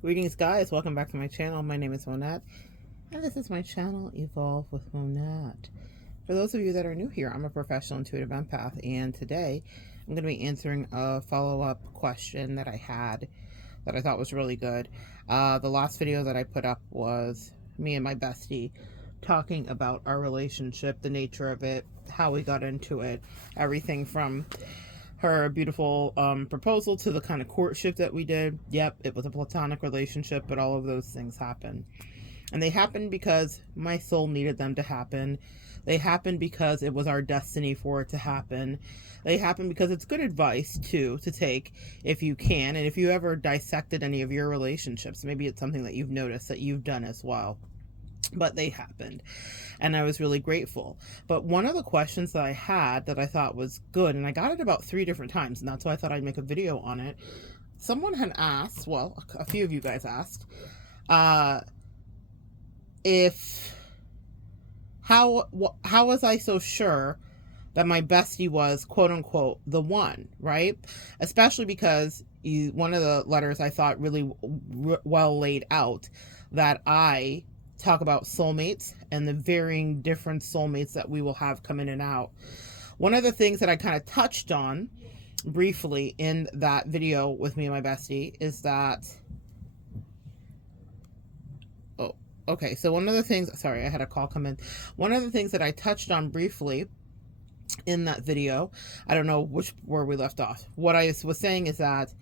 Greetings, guys. Welcome back to my channel. My name is Monette, and this is my channel, Evolve with Monette. For those of you that are new here, I'm a professional intuitive empath, and today I'm going to be answering a follow-up question that I had that I thought was really good. The last video that I put up was me and my bestie talking about our relationship, the nature of it, how we got into it, everything from her beautiful proposal to the kind of courtship that we did. Yep, it was a platonic relationship, but all of those things happened. And they happened because my soul needed them to happen. They happened because it was our destiny for it to happen. They happened because it's good advice, too, to take if you can. And if you ever dissected any of your relationships, maybe it's something that you've noticed that you've done as well. But they happened, and I was really grateful. But one of the questions that I had that I thought was good, and I got it about 3 different times, and that's why I thought I'd make a video on it. Someone had asked, well, a few of you guys asked, how was I so sure that my bestie was quote unquote the one, right? Especially because one of the letters I thought really well laid out that I talk about soulmates and the varying different soulmates that we will have come in and out. One of the things that I kind of touched on briefly in that video with me and my bestie is that, okay, so one of the things, sorry, I had a call come in. One of the things that I touched on briefly in that video, I don't know where we left off. What I was saying is that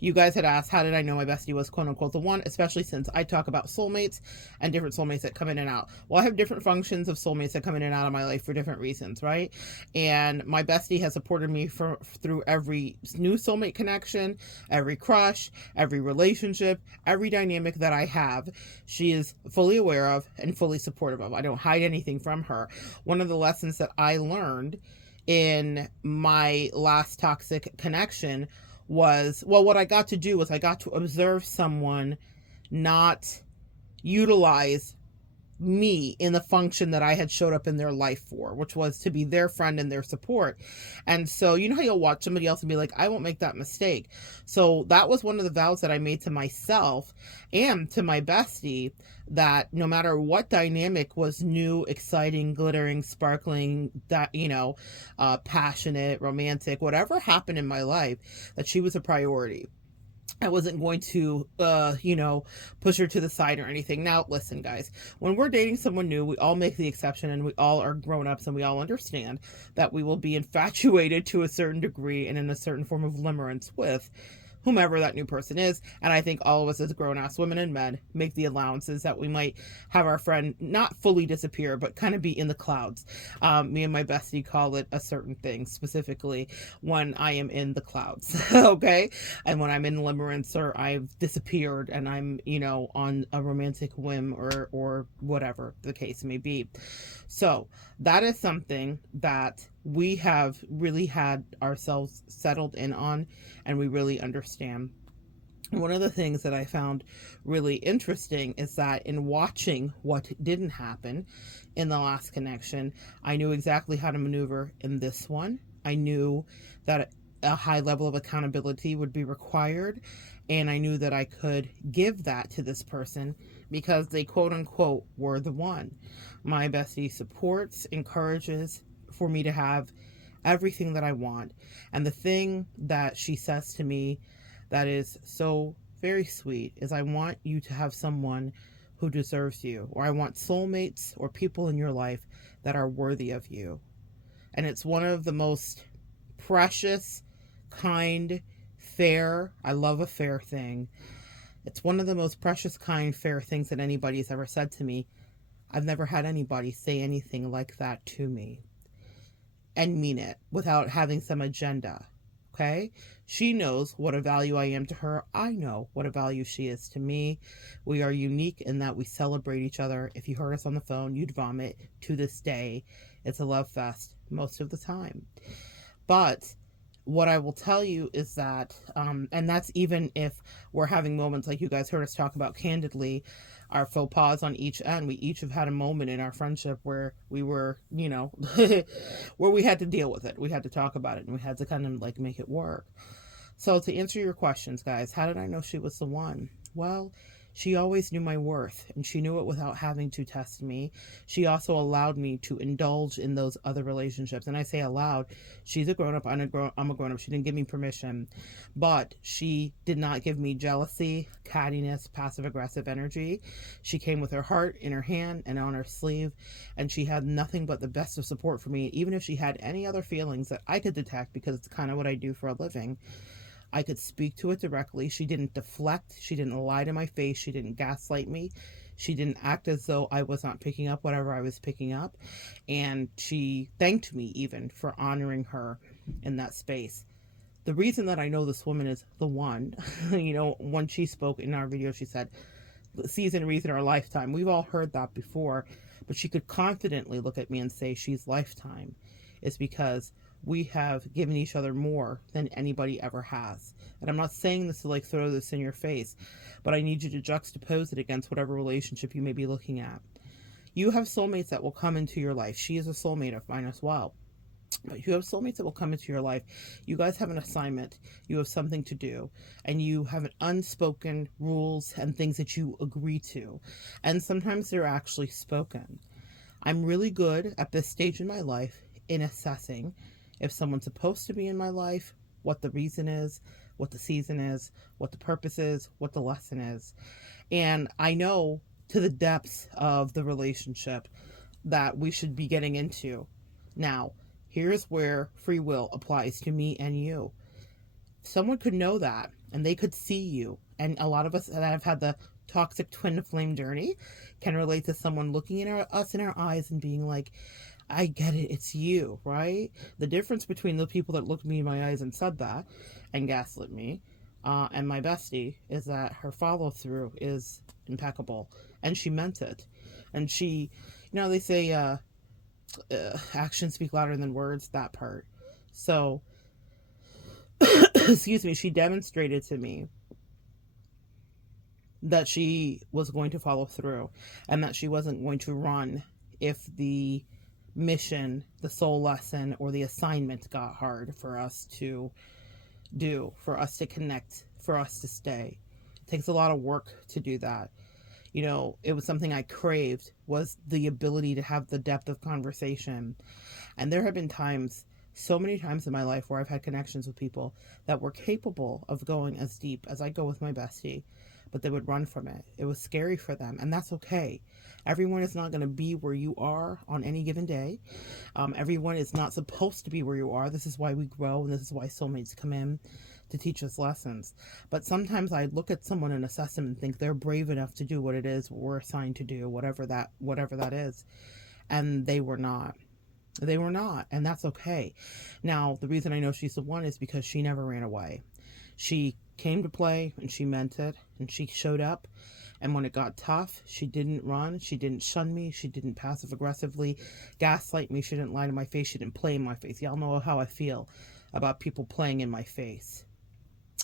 you guys had asked, how did I know my bestie was quote unquote the one, especially since I talk about soulmates and different soulmates that come in and out. Well, I have different functions of soulmates that come in and out of my life for different reasons, right? And my bestie has supported me through every new soulmate connection, every crush, every relationship, every dynamic that I have. She is fully aware of and fully supportive of. I don't hide anything from her. One of the lessons that I learned in my last toxic connection was, well, what I got to do was I got to observe someone not utilize me in the function that I had showed up in their life for, which was to be their friend and their support. And so, you know how you'll watch somebody else and be like, I won't make that mistake. So that was one of the vows that I made to myself and to my bestie, that no matter what dynamic was new, exciting, glittering, sparkling, that, passionate, romantic, whatever happened in my life, that she was a priority. I wasn't going to, push her to the side or anything. Now, listen, guys, when we're dating someone new, we all make the exception, and we all are grown-ups, and we all understand that we will be infatuated to a certain degree and in a certain form of limerence with whomever that new person is. And I think all of us as grown-ass women and men make the allowances that we might have our friend not fully disappear, but kind of be in the clouds. Me and my bestie call it a certain thing, specifically when I am in the clouds, okay? And when I'm in limerence or I've disappeared and I'm, on a romantic whim or whatever the case may be. So that is something that we have really had ourselves settled in on, and we really understand. One of the things that I found really interesting is that in watching what didn't happen in the last connection, I knew exactly how to maneuver in this one. I knew that a high level of accountability would be required, and I knew that I could give that to this person because they quote unquote were the one. My bestie supports, encourages for me to have everything that I want. And the thing that she says to me that is so very sweet is, I want you to have someone who deserves you, or I want soulmates or people in your life that are worthy of you. And it's one of the most precious, kind, fair, I love a fair thing. It's one of the most precious, kind, fair things that anybody's ever said to me. I've never had anybody say anything like that to me and mean it without having some agenda. Okay? She knows what a value I am to her. I know what a value she is to me. We are unique in that we celebrate each other. If you heard us on the phone, you'd vomit. To this day, it's a love fest most of the time. But what I will tell you is that, and that's even if we're having moments like you guys heard us talk about candidly, our faux pas on each end. We each have had a moment in our friendship where we were, where we had to deal with it. We had to talk about it, and we had to kind of like make it work. So to answer your questions, guys, how did I know she was the one? well, she always knew my worth, and she knew it without having to test me. She also allowed me to indulge in those other relationships. And I say allowed, she's a grown up, I'm a grown up. She didn't give me permission, but she did not give me jealousy, cattiness, passive aggressive energy. She came with her heart in her hand and on her sleeve, and she had nothing but the best of support for me. Even if she had any other feelings that I could detect, because it's kind of what I do for a living, I could speak to it directly. She didn't deflect. She didn't lie to my face. She didn't gaslight me. She didn't act as though I was not picking up whatever I was picking up. And she thanked me even for honoring her in that space. The reason that I know this woman is the one, when she spoke in our video, she said, season, reason, or lifetime. We've all heard that before, but she could confidently look at me and say she's lifetime. It's because we have given each other more than anybody ever has. And I'm not saying this to like throw this in your face, but I need you to juxtapose it against whatever relationship you may be looking at. You have soulmates that will come into your life. She is a soulmate of mine as well. But you have soulmates that will come into your life. You guys have an assignment. You have something to do. And you have an unspoken rules and things that you agree to. And sometimes they're actually spoken. I'm really good at this stage in my life in assessing if someone's supposed to be in my life, what the reason is, what the season is, what the purpose is, what the lesson is. And I know to the depths of the relationship that we should be getting into. Now, here's where free will applies to me and you. Someone could know that and they could see you. And a lot of us that have had the toxic twin flame journey can relate to someone looking in us in our eyes and being like, I get it, it's you, right? The difference between the people that looked me in my eyes and said that and gaslit me and my bestie is that her follow through is impeccable and she meant it. And she, they say, actions speak louder than words, that part. So, excuse me, she demonstrated to me that she was going to follow through and that she wasn't going to run if the mission, the soul lesson, or the assignment got hard for us to do, for us to connect, for us to stay. It takes a lot of work to do that. It was something I craved, was the ability to have the depth of conversation. And there have been times, so many times in my life, where I've had connections with people that were capable of going as deep as I go with my bestie, but they would run from it. It was scary for them, and that's okay. Everyone is not going to be where you are on any given day. Everyone is not supposed to be where you are. This is why we grow, and this is why soulmates come in to teach us lessons. But sometimes I look at someone and assess them and think they're brave enough to do what it is we're assigned to do, whatever that is. And they were not. They were not, and that's okay. Now, the reason I know she's the one is because she never ran away. She came to play, and she meant it, and she showed up. And when it got tough, she didn't run. She didn't shun me. She didn't passive aggressively gaslight me. She didn't lie to my face. She didn't play in my face. Y'all know how I feel about people playing in my face.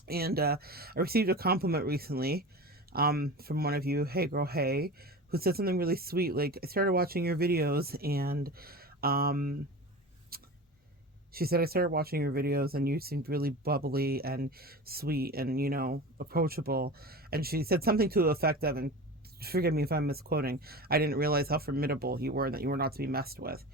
And I received a compliment recently from one of you, hey girl, hey, who said something really sweet. Like, I started watching your videos and she said, I started watching your videos and you seemed really bubbly and sweet and, approachable. And she said something to the effect of, and forgive me if I'm misquoting, I didn't realize how formidable you were and that you were not to be messed with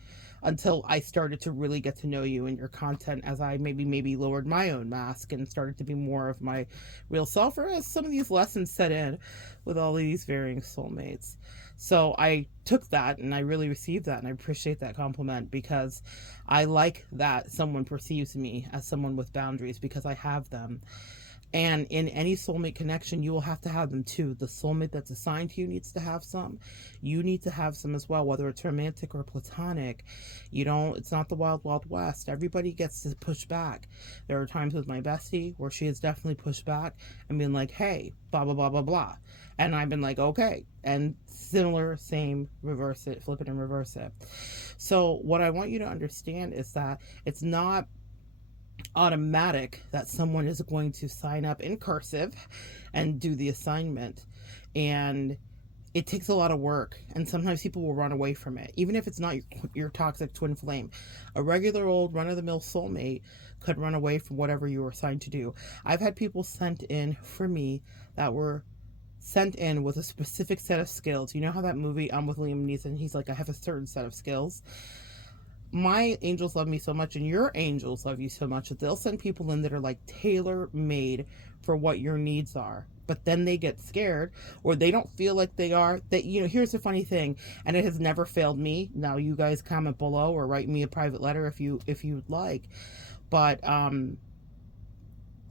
until I started to really get to know you and your content as I maybe lowered my own mask and started to be more of my real self, or as some of these lessons set in with all these varying soulmates. So I took that and I really received that, and I appreciate that compliment because I like that someone perceives me as someone with boundaries, because I have them. And in any soulmate connection, you will have to have them too. The soulmate that's assigned to you needs to have some. You need to have some as well, whether it's romantic or platonic. It's not the wild, wild west. Everybody gets to push back. There are times with my bestie where she has definitely pushed back and been like, hey, blah, blah, blah, blah, blah. And I've been like, okay. And similar, same, reverse it, flip it and reverse it. So what I want you to understand is that it's not automatic that someone is going to sign up in cursive and do the assignment, and it takes a lot of work, and sometimes people will run away from it, even if it's not your toxic twin flame. A regular old run-of-the-mill soulmate could run away from whatever you were assigned to do. I've had people sent in for me that were sent in with a specific set of skills. You know how that movie with Liam Neeson, he's like, I have a certain set of skills. My angels love me so much, and your angels love you so much, that they'll send people in that are like tailor made for what your needs are. But then they get scared, or they don't feel like they are. That, you know, here's the funny thing, and it has never failed me. Now you guys comment below or write me a private letter if you'd like. But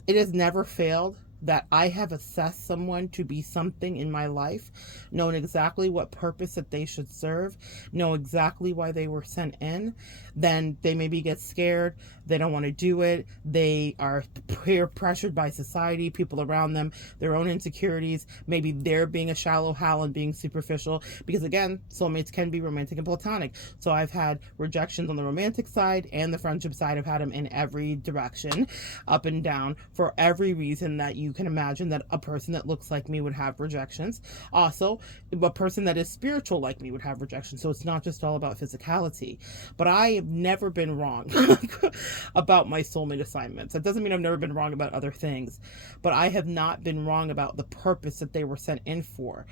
it has never failed that I have assessed someone to be something in my life, known exactly what purpose that they should serve, know exactly why they were sent in. Then they maybe get scared, they don't want to do it, they are peer pressured by society, people around them, their own insecurities, maybe they're being a shallow Hal and being superficial, because again, soulmates can be romantic and platonic. So I've had rejections on the romantic side and the friendship side. I've had them in every direction, up and down, for every reason that you can imagine that a person that looks like me would have rejections. Also, a person that is spiritual like me would have rejection. So it's not just all about physicality. But I have never been wrong about my soulmate assignments. That doesn't mean I've never been wrong about other things, but I have not been wrong about the purpose that they were sent in for.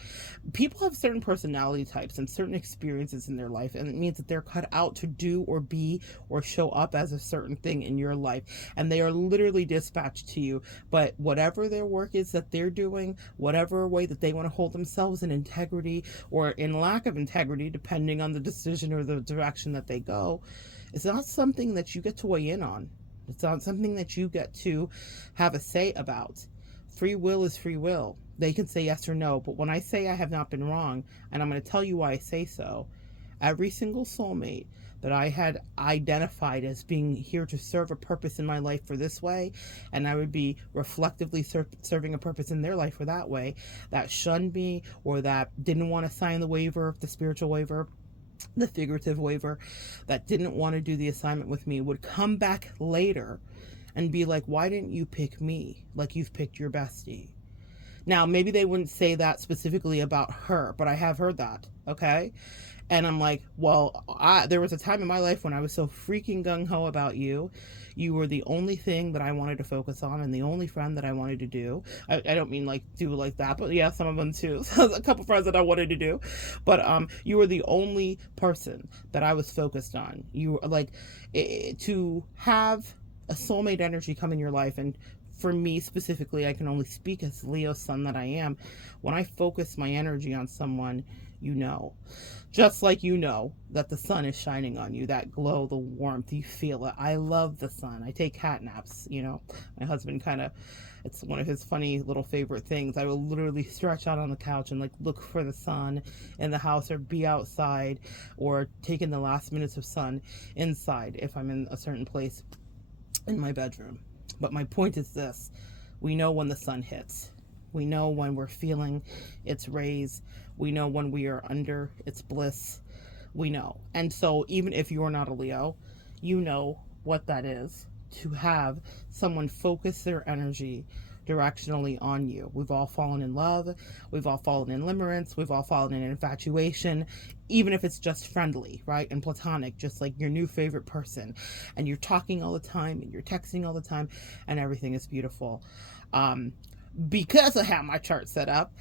People have certain personality types and certain experiences in their life, and it means that they're cut out to do or be or show up as a certain thing in your life, and they are literally dispatched to you. But whatever their work is that they're doing, whatever way that they want to hold themselves in integrity or in lack of integrity, depending on the decision or the direction that they go, it's not something that you get to weigh in on. It's not something that you get to have a say about. Free will is free will. They can say yes or no, but when I say I have not been wrong, and I'm going to tell you why I say so, every single soulmate that I had identified as being here to serve a purpose in my life for this way, and I would be reflectively serving a purpose in their life for that way, that shunned me or that didn't want to sign the waiver, the spiritual waiver, the figurative waiver, that didn't want to do the assignment with me, would come back later and be like, why didn't you pick me like you've picked your bestie? Now, maybe they wouldn't say that specifically about her, but I have heard that, okay? And I'm like, well, there was a time in my life when I was so freaking gung-ho about you. You were the only thing that I wanted to focus on and the only friend that I wanted to do. I don't mean like do like that, but yeah, some of them too. A couple friends that I wanted to do. But you were the only person that I was focused on. You were like, to have a soulmate energy come in your life, and for me specifically, I can only speak as Leo sun that I am. When I focus my energy on someone, you know, just like you know that the sun is shining on you, that glow, the warmth, you feel it. I love the sun. I take cat naps, you know. My husband kind of, it's one of his funny little favorite things. I will literally stretch out on the couch and like look for the sun in the house, or be outside, or take in the last minutes of sun inside if I'm in a certain place in my bedroom. But my point is this: we know when the sun hits. We know when we're feeling its rays. We know when we are under its bliss. We know. And so even if you're not a Leo, you know what that is, to have someone focus their energy directionally on you. We've all fallen in love. We've all fallen in limerence. We've all fallen in infatuation, even if it's just friendly, right? And platonic, just like your new favorite person. And you're talking all the time and you're texting all the time and everything is beautiful. Because I have my chart set up,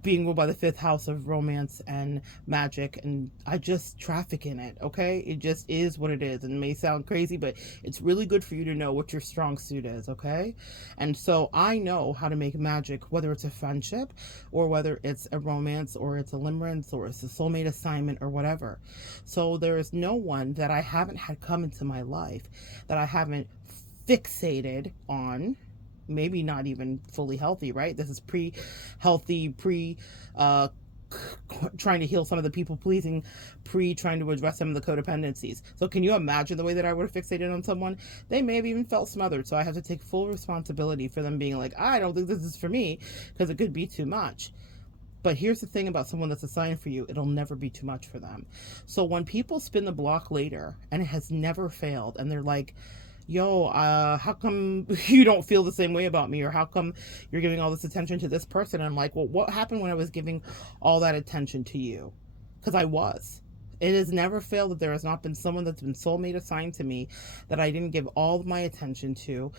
being ruled by the 5th house of romance and magic, and I just traffic in it, okay? It just is what it is, and it may sound crazy, but it's really good for you to know what your strong suit is, okay? And so I know how to make magic, whether it's a friendship, or whether it's a romance, or it's a limerence, or it's a soulmate assignment, or whatever. So there is no one that I haven't had come into my life that I haven't fixated on. Maybe not even fully healthy, right? This is pre-healthy, trying to heal some of the people pleasing, trying to address some of the codependencies. So can you imagine the way that I would have fixated on someone? They may have even felt smothered. So I have to take full responsibility for them being like, I don't think this is for me, because it could be too much. But here's the thing about someone that's assigned for you: it'll never be too much for them. So when people spin the block later and it has never failed, and they're like, yo, how come you don't feel the same way about me? Or how come you're giving all this attention to this person? And I'm like, well, what happened when I was giving all that attention to you? Because I was. It has never failed that there has not been someone that's been soulmate assigned to me that I didn't give all of my attention to,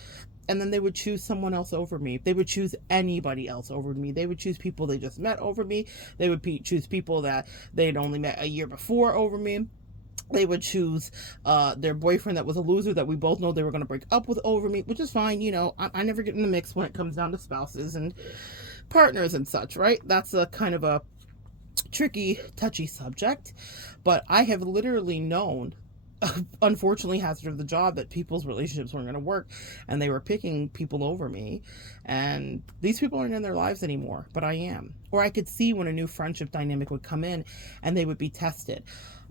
and then they would choose someone else over me. They would choose anybody else over me. They would choose people they just met over me. They would choose people that they had only met a year before over me. They would choose their boyfriend that was a loser that we both know they were going to break up with over me, which is fine. I never get in the mix when it comes down to spouses and partners and such, right? That's a kind of a tricky, touchy subject. But I have literally known, unfortunately, hazard of the job, that people's relationships weren't going to work and they were picking people over me. And these people aren't in their lives anymore, but I am. Or I could see when a new friendship dynamic would come in and they would be tested.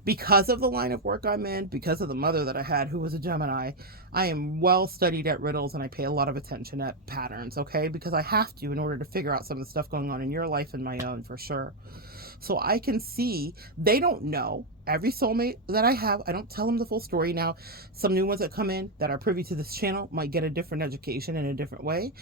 Because of the line of work I'm in, because of the mother that I had who was a Gemini, I am well studied at riddles and I pay a lot of attention at patterns, okay? Because I have to in order to figure out some of the stuff going on in your life and my own, for sure. So I can see they don't know. Every soulmate that I have, I don't tell them the full story. Now, some new ones that come in that are privy to this channel might get a different education in a different way.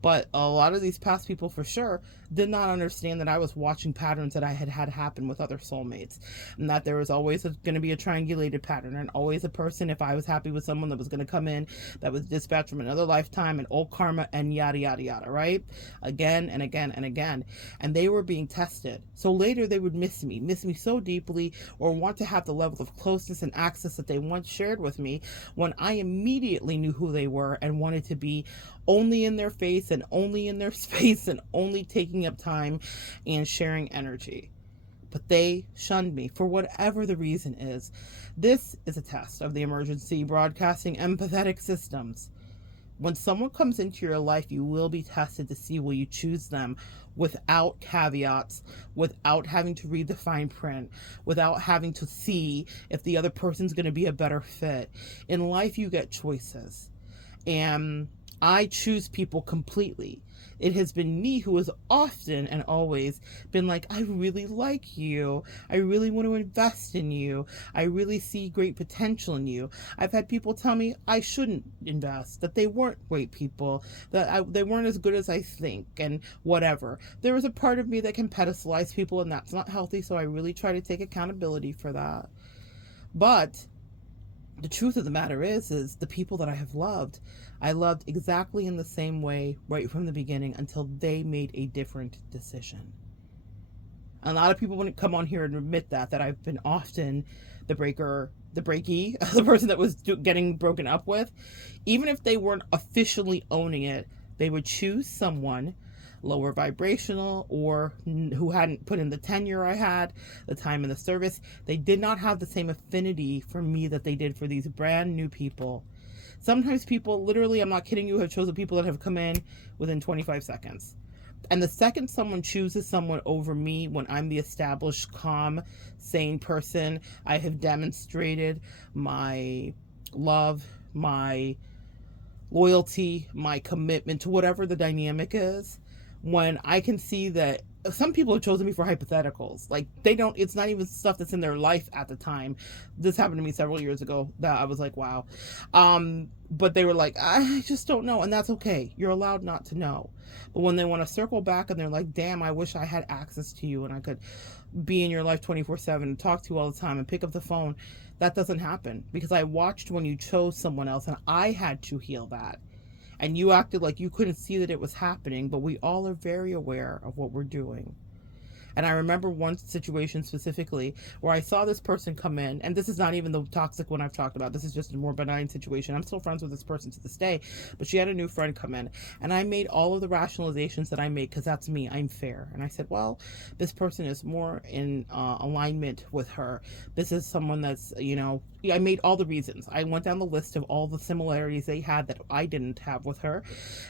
But a lot of these past people, for sure, did not understand that I was watching patterns that I had had happen with other soulmates. And that there was always going to be a triangulated pattern. And always a person, if I was happy with someone, that was going to come in, that was dispatched from another lifetime and old karma and yada, yada, yada, right? Again and again and again. And they were being tested. So later they would miss me so deeply, or want to have the level of closeness and access that they once shared with me, when I immediately knew who they were and wanted to be only in their face and only in their space and only taking up time and sharing energy. But they shunned me for whatever the reason is. This is a test of the emergency broadcasting empathetic systems. When someone comes into your life, you will be tested to see will you choose them without caveats, without having to read the fine print, without having to see if the other person's going to be a better fit. In life, you get choices. And I choose people completely. It has been me who has often and always been like, I really like you. I really want to invest in you. I really see great potential in you. I've had people tell me I shouldn't invest, that they weren't great people, that they weren't as good as I think, and whatever. There is a part of me that can pedestalize people, and that's not healthy, so I really try to take accountability for that. But the truth of the matter is the people that I have loved, I loved exactly in the same way right from the beginning until they made a different decision. A lot of people wouldn't come on here and admit that I've been often the breaker, the breakie, the person that was getting broken up with. Even if they weren't officially owning it, they would choose someone lower vibrational or who hadn't put in the tenure I had, the time in the service. They did not have the same affinity for me that they did for these brand new people. Sometimes people, literally, I'm not kidding you, have chosen people that have come in within 25 seconds. And the second someone chooses someone over me, when I'm the established, calm, sane person, I have demonstrated my love, my loyalty, my commitment to whatever the dynamic is. When I can see that some people have chosen me for hypotheticals, like it's not even stuff that's in their life at the time. This happened to me several years ago that I was like, wow. But they were like, I just don't know. And that's okay. You're allowed not to know. But when they want to circle back and they're like, damn, I wish I had access to you and I could be in your life 24/7 and talk to you all the time and pick up the phone. That doesn't happen because I watched when you chose someone else and I had to heal that. And you acted like you couldn't see that it was happening, but we all are very aware of what we're doing. And I remember one situation specifically where I saw this person come in, and this is not even the toxic one I've talked about. This is just a more benign situation. I'm still friends with this person to this day, but she had a new friend come in, and I made all of the rationalizations that I make because that's me. I'm fair. And I said, well, this person is more in alignment with her. This is someone that's, I made all the reasons. I went down the list of all the similarities they had that I didn't have with her.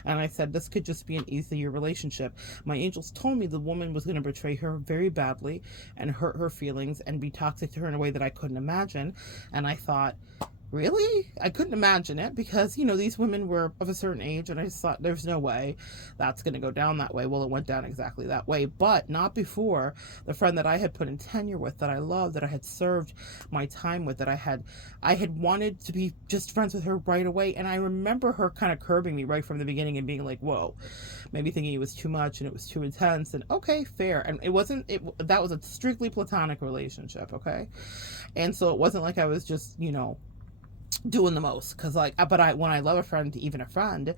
And I said, this could just be an easier relationship. My angels told me the woman was going to betray her very badly and hurt her feelings and be toxic to her in a way that I couldn't imagine. And I thought, really? I couldn't imagine it because, these women were of a certain age and I just thought there's no way that's going to go down that way. Well, it went down exactly that way, but not before the friend that I had put in tenure with, that I loved, that I had served my time with, that I had wanted to be just friends with her right away. And I remember her kind of curbing me right from the beginning and being like, whoa, maybe thinking it was too much and it was too intense, and okay, fair. And that was a strictly platonic relationship. Okay. And so it wasn't like I was just, doing the most, because when I love a friend, even a friend,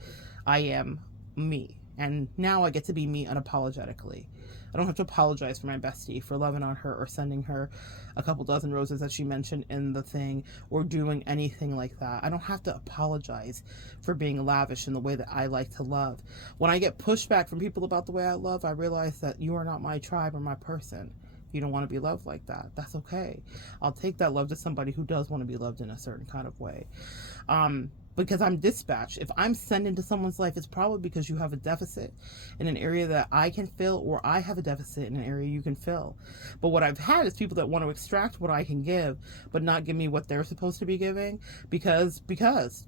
I am me. And now I get to be me unapologetically. I don't have to apologize for my bestie for loving on her or sending her a couple dozen roses that she mentioned in the thing or doing anything like that. I don't have to apologize for being lavish in the way that I like to love. When I get pushback from people about the way I love, I realize that you are not my tribe or my person. If you don't want to be loved like that, that's okay. I'll take that love to somebody who does want to be loved in a certain kind of way. Because I'm dispatched. If I'm sent into someone's life, it's probably because you have a deficit in an area that I can fill, or I have a deficit in an area you can fill. But what I've had is people that want to extract what I can give, but not give me what they're supposed to be giving because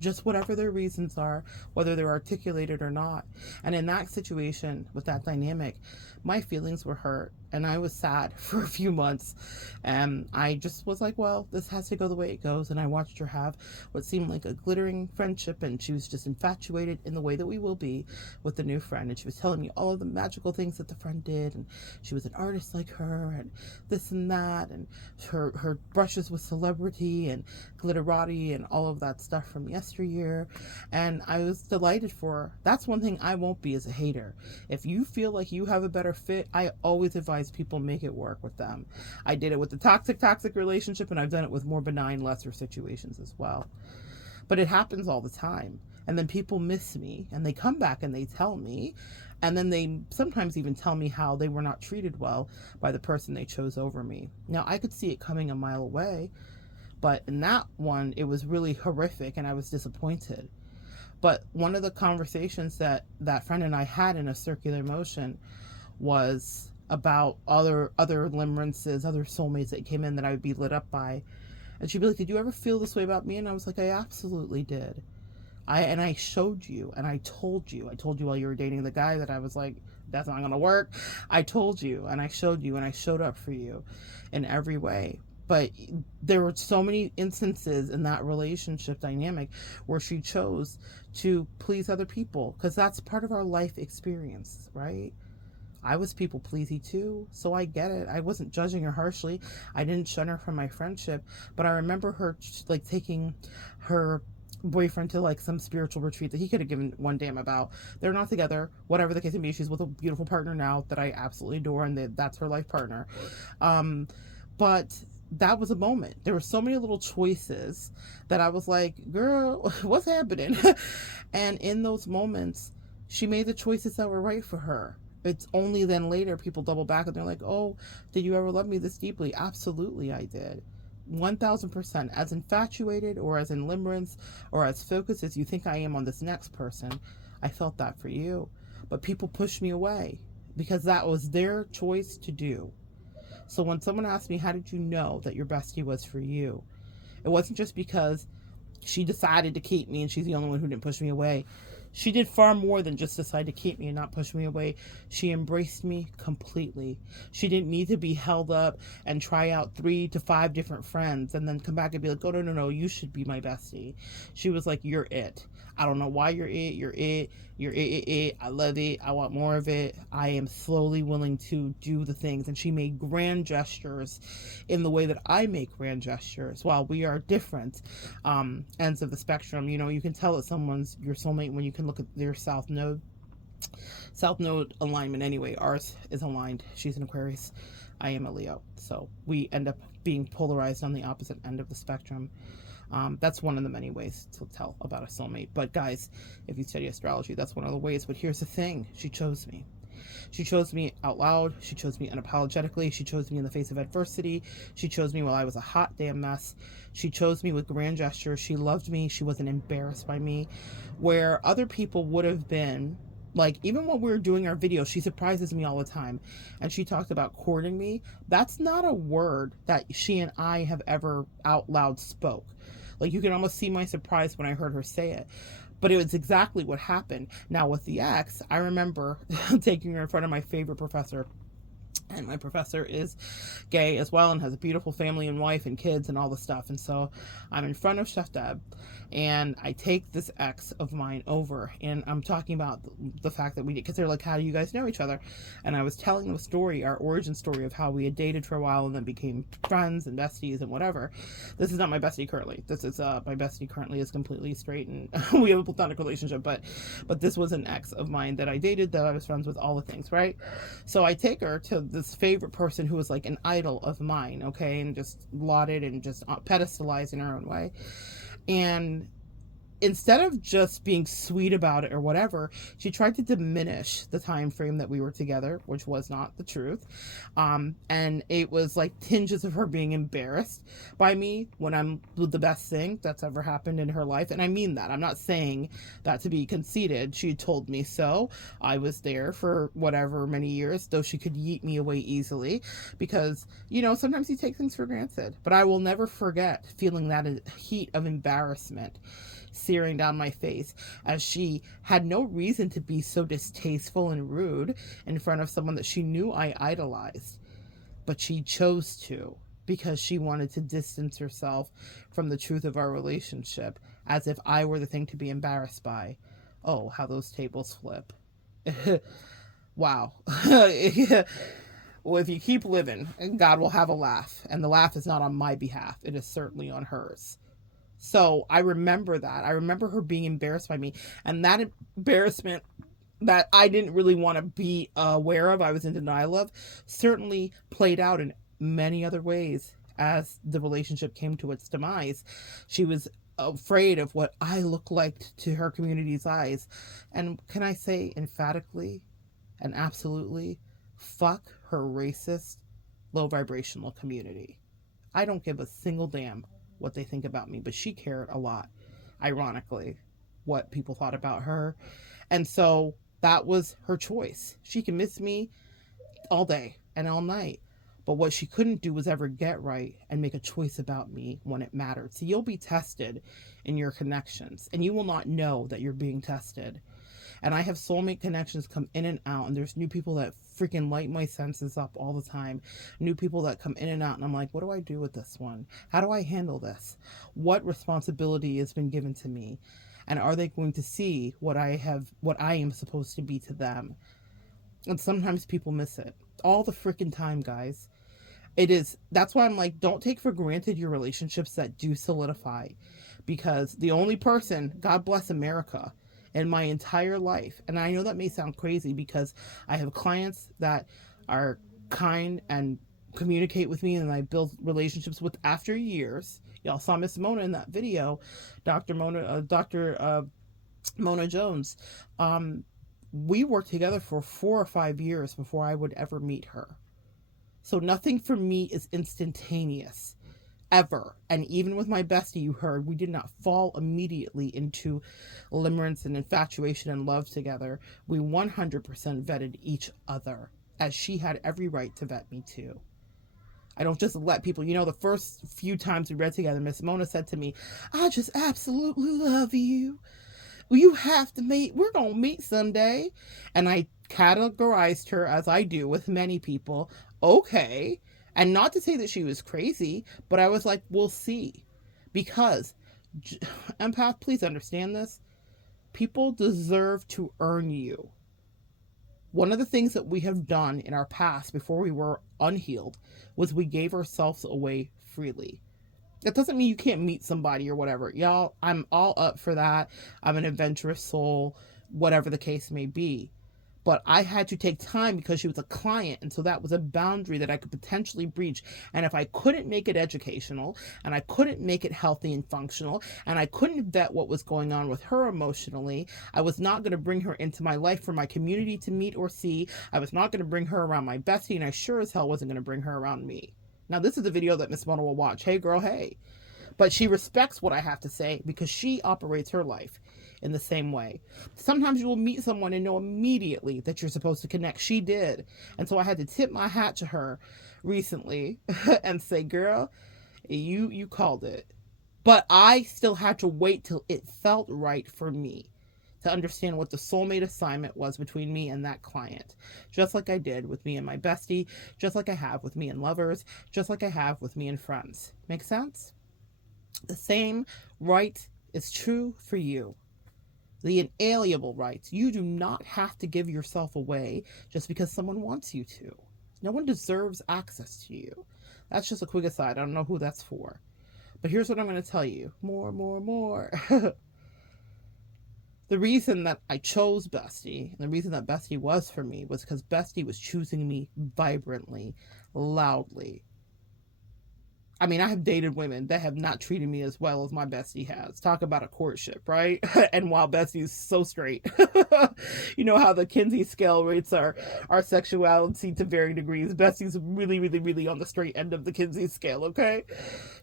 just whatever their reasons are, whether they're articulated or not. And in that situation, with that dynamic, my feelings were hurt and I was sad for a few months. And I just was like, well, this has to go the way it goes. And I watched her have what seemed like a glittering friendship, and she was just infatuated in the way that we will be with the new friend. And she was telling me all of the magical things that the friend did, and she was an artist like her, and this and that, and her brushes with celebrity and glitterati and all of that stuff from yesteryear. And I was delighted for her. That's one thing I won't be, as a hater. If you feel like you have a better fit, I always advise people make it work with them. I did it with the toxic relationship, and I've done it with more benign, lesser situations as well. But it happens all the time. And then people miss me, and they come back and they tell me, and then they sometimes even tell me how they were not treated well by the person they chose over me. Now, I could see it coming a mile away, but in that one, it was really horrific, and I was disappointed. But one of the conversations that that friend and I had in a circular motion was about other limerances, other soulmates that came in that I would be lit up by. And she'd be like, did you ever feel this way about me? And I was like, I absolutely did. I showed you, and I told you while you were dating the guy that I was like, that's not going to work. I told you, and I showed you, and I showed up for you in every way. But there were so many instances in that relationship dynamic where she chose to please other people, because that's part of our life experience, right? I was people pleasy too, so I get it. I wasn't judging her harshly. I didn't shun her from my friendship, but I remember her like taking her boyfriend to like some spiritual retreat that he could have given one damn about. They're not together, whatever the case may be. She's with a beautiful partner now that I absolutely adore, and that's her life partner. But that was a moment. There were so many little choices that I was like, girl, what's happening? And in those moments, she made the choices that were right for her. It's only then later people double back and they're like, oh, did you ever love me this deeply? Absolutely, I did. 1000%. As infatuated or as in limerence or as focused as you think I am on this next person, I felt that for you. But people pushed me away because that was their choice to do. So when someone asked me, how did you know that your bestie was for you? It wasn't just because she decided to keep me and she's the only one who didn't push me away. She did far more than just decide to keep me and not push me away. She embraced me completely. She didn't need to be held up and try out 3 to 5 different friends and then come back and be like, oh, no, you should be my bestie. She was like, you're it. I don't know why you're it. You're it. You're it. I love it. I want more of it. I am slowly willing to do the things. And she made grand gestures in the way that I make grand gestures. While we are different ends of the spectrum, you know, you can tell that someone's your soulmate when you can look at their south node alignment. Anyway, ours is aligned. She's an Aquarius. I am a Leo. So we end up being polarized on the opposite end of the spectrum. That's one of the many ways to tell about a soulmate. But guys, if you study astrology, that's one of the ways. But here's the thing. She chose me. She chose me out loud. She chose me unapologetically. She chose me in the face of adversity. She chose me while I was a hot damn mess. She chose me with grand gestures. She loved me. She wasn't embarrassed by me. Where other people would have been, like, even when we were doing our videos, she surprises me all the time. And she talked about courting me. That's not a word that she and I have ever out loud spoke. Like, you can almost see my surprise when I heard her say it. But it was exactly what happened. Now, with the ex, I remember taking her in front of my favorite professor And my professor is gay as well and has a beautiful family and wife and kids and all the stuff. And so I'm in front of Chef Deb and I take this ex of mine over and I'm talking about the fact that we did, because they're like, how do you guys know each other? And I was telling the story, our origin story of how we had dated for a while and then became friends and besties and whatever. This is not my bestie currently. This is my bestie currently is completely straight and we have a platonic relationship, but this was an ex of mine that I dated, that I was friends with, all the things, right? So I take her to this favorite person who was like an idol of mine, okay, and just lauded and just pedestalized in her own way. And instead of just being sweet about it or whatever, she tried to diminish the time frame that we were together, which was not the truth. And it was like tinges of her being embarrassed by me when I'm the best thing that's ever happened in her life. And I mean that. I'm not saying that to be conceited. She told me so. I was there for whatever many years, though she could yeet me away easily because, you know, sometimes you take things for granted. But I will never forget feeling that heat of embarrassment searing down my face as she had no reason to be so distasteful and rude in front of someone that she knew I idolized. But she chose to because she wanted to distance herself from the truth of our relationship as if I were the thing to be embarrassed by. Oh, how those tables flip. Wow. Well, if you keep living, God will have a laugh. And the laugh is not on my behalf, it is certainly on hers. So I remember that. I remember her being embarrassed by me. And that embarrassment that I didn't really want to be aware of, I was in denial of, certainly played out in many other ways as the relationship came to its demise. She was afraid of what I looked like to her community's eyes. And can I say emphatically and absolutely, fuck her racist, low vibrational community. I don't give a single damn what they think about me, but she cared a lot, ironically, what people thought about her. And so that was her choice. She can miss me all day and all night. But what she couldn't do was ever get right and make a choice about me when it mattered. So you'll be tested in your connections, and you will not know that you're being tested. And I have soulmate connections come in and out, and there's new people that freaking light my senses up all the time. New people that come in and out, and I'm like, what do I do with this one? How do I handle this? What responsibility has been given to me? And are they going to see what I am supposed to be to them? And sometimes people miss it. All the freaking time, guys. That's why I'm like, don't take for granted your relationships that do solidify. Because the only person, God bless America, in my entire life, and I know that may sound crazy because I have clients that are kind and communicate with me and I build relationships with after years. Y'all saw Miss Mona in that video, Dr. Mona Jones. We worked together for 4 or 5 years before I would ever meet her. So nothing for me is instantaneous. Ever. And even with my bestie, you heard, we did not fall immediately into limerence and infatuation and love together. We 100% vetted each other, as she had every right to vet me too. I don't just let people, the first few times we read together, Miss Mona said to me, I just absolutely love you. You have to meet, we're going to meet someday. And I categorized her, as I do with many people, okay. And not to say that she was crazy, but I was like, we'll see. Because, empath, please understand this. People deserve to earn you. One of the things that we have done in our past before we were unhealed was we gave ourselves away freely. That doesn't mean you can't meet somebody or whatever. Y'all, I'm all up for that. I'm an adventurous soul, whatever the case may be. But I had to take time because she was a client. And so that was a boundary that I could potentially breach. And if I couldn't make it educational, and I couldn't make it healthy and functional, and I couldn't vet what was going on with her emotionally, I was not going to bring her into my life for my community to meet or see. I was not going to bring her around my bestie, and I sure as hell wasn't going to bring her around me. Now, this is a video that Miss Mona will watch. Hey, girl, hey. But she respects what I have to say because she operates her life in the same way. Sometimes you will meet someone and know immediately that you're supposed to connect. She did. And so I had to tip my hat to her recently and say, girl, you called it. But I still had to wait till it felt right for me to understand what the soulmate assignment was between me and that client, just like I did with me and my bestie, just like I have with me and lovers, just like I have with me and friends. Make sense? The same right is true for you. The inalienable rights. You do not have to give yourself away just because someone wants you to. No one deserves access to you. That's just a quick aside. I don't know who that's for. But here's what I'm going to tell you. More. The reason that I chose Bestie, and the reason that Bestie was for me, was because Bestie was choosing me vibrantly, loudly. I mean, I have dated women that have not treated me as well as my bestie has. Talk about a courtship, right? And while Bestie's so straight. You know how the Kinsey scale rates our sexuality to varying degrees. Bestie's really on the straight end of the Kinsey scale, okay?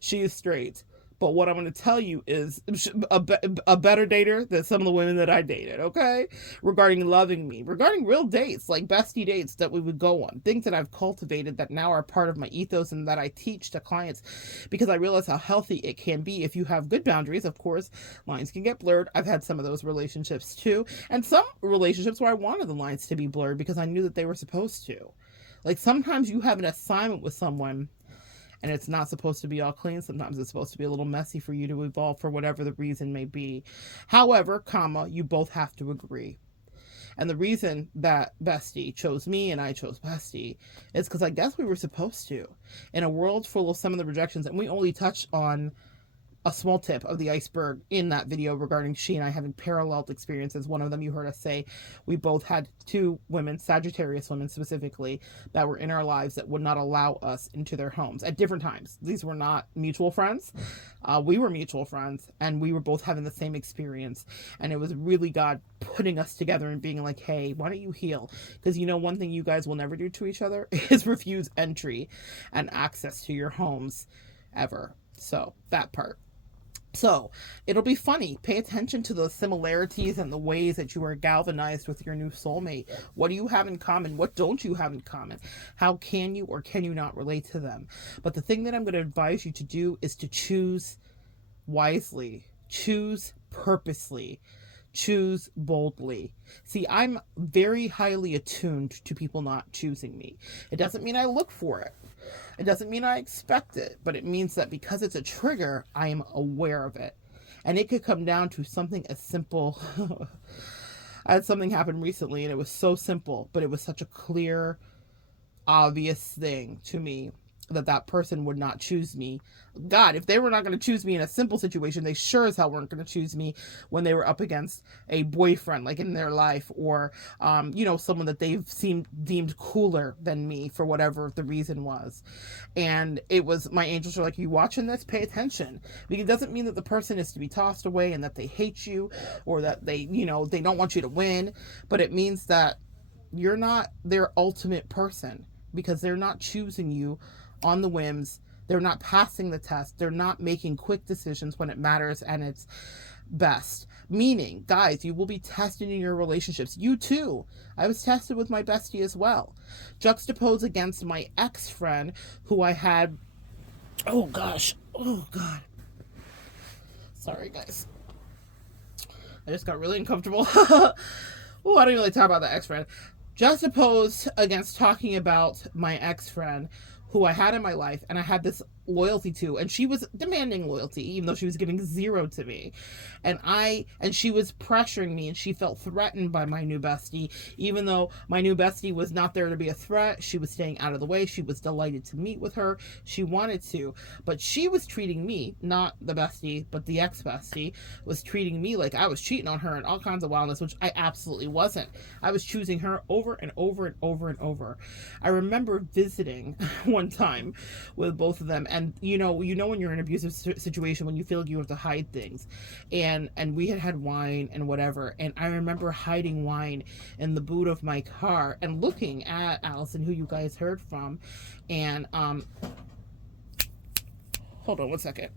She is straight. But what I'm going to tell you is a better dater than some of the women that I dated, okay? Regarding loving me, regarding real dates, like bestie dates that we would go on, things that I've cultivated that now are part of my ethos and that I teach to clients because I realize how healthy it can be if you have good boundaries. Of course, lines can get blurred. I've had some of those relationships too, and some relationships where I wanted the lines to be blurred because I knew that they were supposed to. Like sometimes you have an assignment with someone and it's not supposed to be all clean. Sometimes it's supposed to be a little messy for you to evolve for whatever the reason may be. However, you both have to agree. And the reason that Bestie chose me and I chose Bestie is because I guess we were supposed to. In a world full of some of the rejections, and we only touched on a small tip of the iceberg in that video regarding she and I having paralleled experiences. One of them you heard us say we both had two women, Sagittarius women specifically, that were in our lives that would not allow us into their homes at different times. These were not mutual friends. We were mutual friends and we were both having the same experience. And it was really God putting us together and being like, hey, why don't you heal? Because you know, one thing you guys will never do to each other is refuse entry and access to your homes ever. So that part. So it'll be funny. Pay attention to the similarities and the ways that you are galvanized with your new soulmate. What do you have in common? What don't you have in common? How can you or can you not relate to them? But the thing that I'm going to advise you to do is to choose wisely, choose purposely, choose boldly. See, I'm very highly attuned to people not choosing me. It doesn't mean I look for it. It doesn't mean I expect it, but it means that because it's a trigger, I am aware of it. And it could come down to something as simple. I had something happen recently and it was so simple, but it was such a clear, obvious thing to me that person would not choose me. God, if they were not going to choose me in a simple situation, they sure as hell weren't going to choose me when they were up against a boyfriend, like in their life, or, someone that they've deemed cooler than me for whatever the reason was. And it was, my angels are like, you watching this? Pay attention. Because it doesn't mean that the person is to be tossed away and that they hate you or that they don't want you to win, but it means that you're not their ultimate person because they're not choosing you on the whims. They're not passing the test. They're not making quick decisions when it matters and it's best. Meaning, guys, you will be tested in your relationships. You too. I was tested with my bestie as well. Juxtaposed against my ex-friend who I had... Oh, gosh. Oh, God. Sorry, guys. I just got really uncomfortable. Oh, I don't even like to talk about the ex-friend. Juxtaposed against talking about my ex-friend who I had in my life and I had this loyalty to, and she was demanding loyalty even though she was giving zero to me, and she was pressuring me, and she felt threatened by my new bestie even though my new bestie was not there to be a threat. She was staying out of the way. She was delighted to meet with her. She wanted to, but she was treating me, not the bestie but the ex-bestie, was treating me like I was cheating on her and all kinds of wildness, which I absolutely wasn't. I was choosing her over and over and over and over. I remember visiting one time with both of them, and you know when you're in an abusive situation, when you feel like you have to hide things, and we had wine and whatever, and I remember hiding wine in the boot of my car and looking at Allison, who you guys heard from, and hold on one second.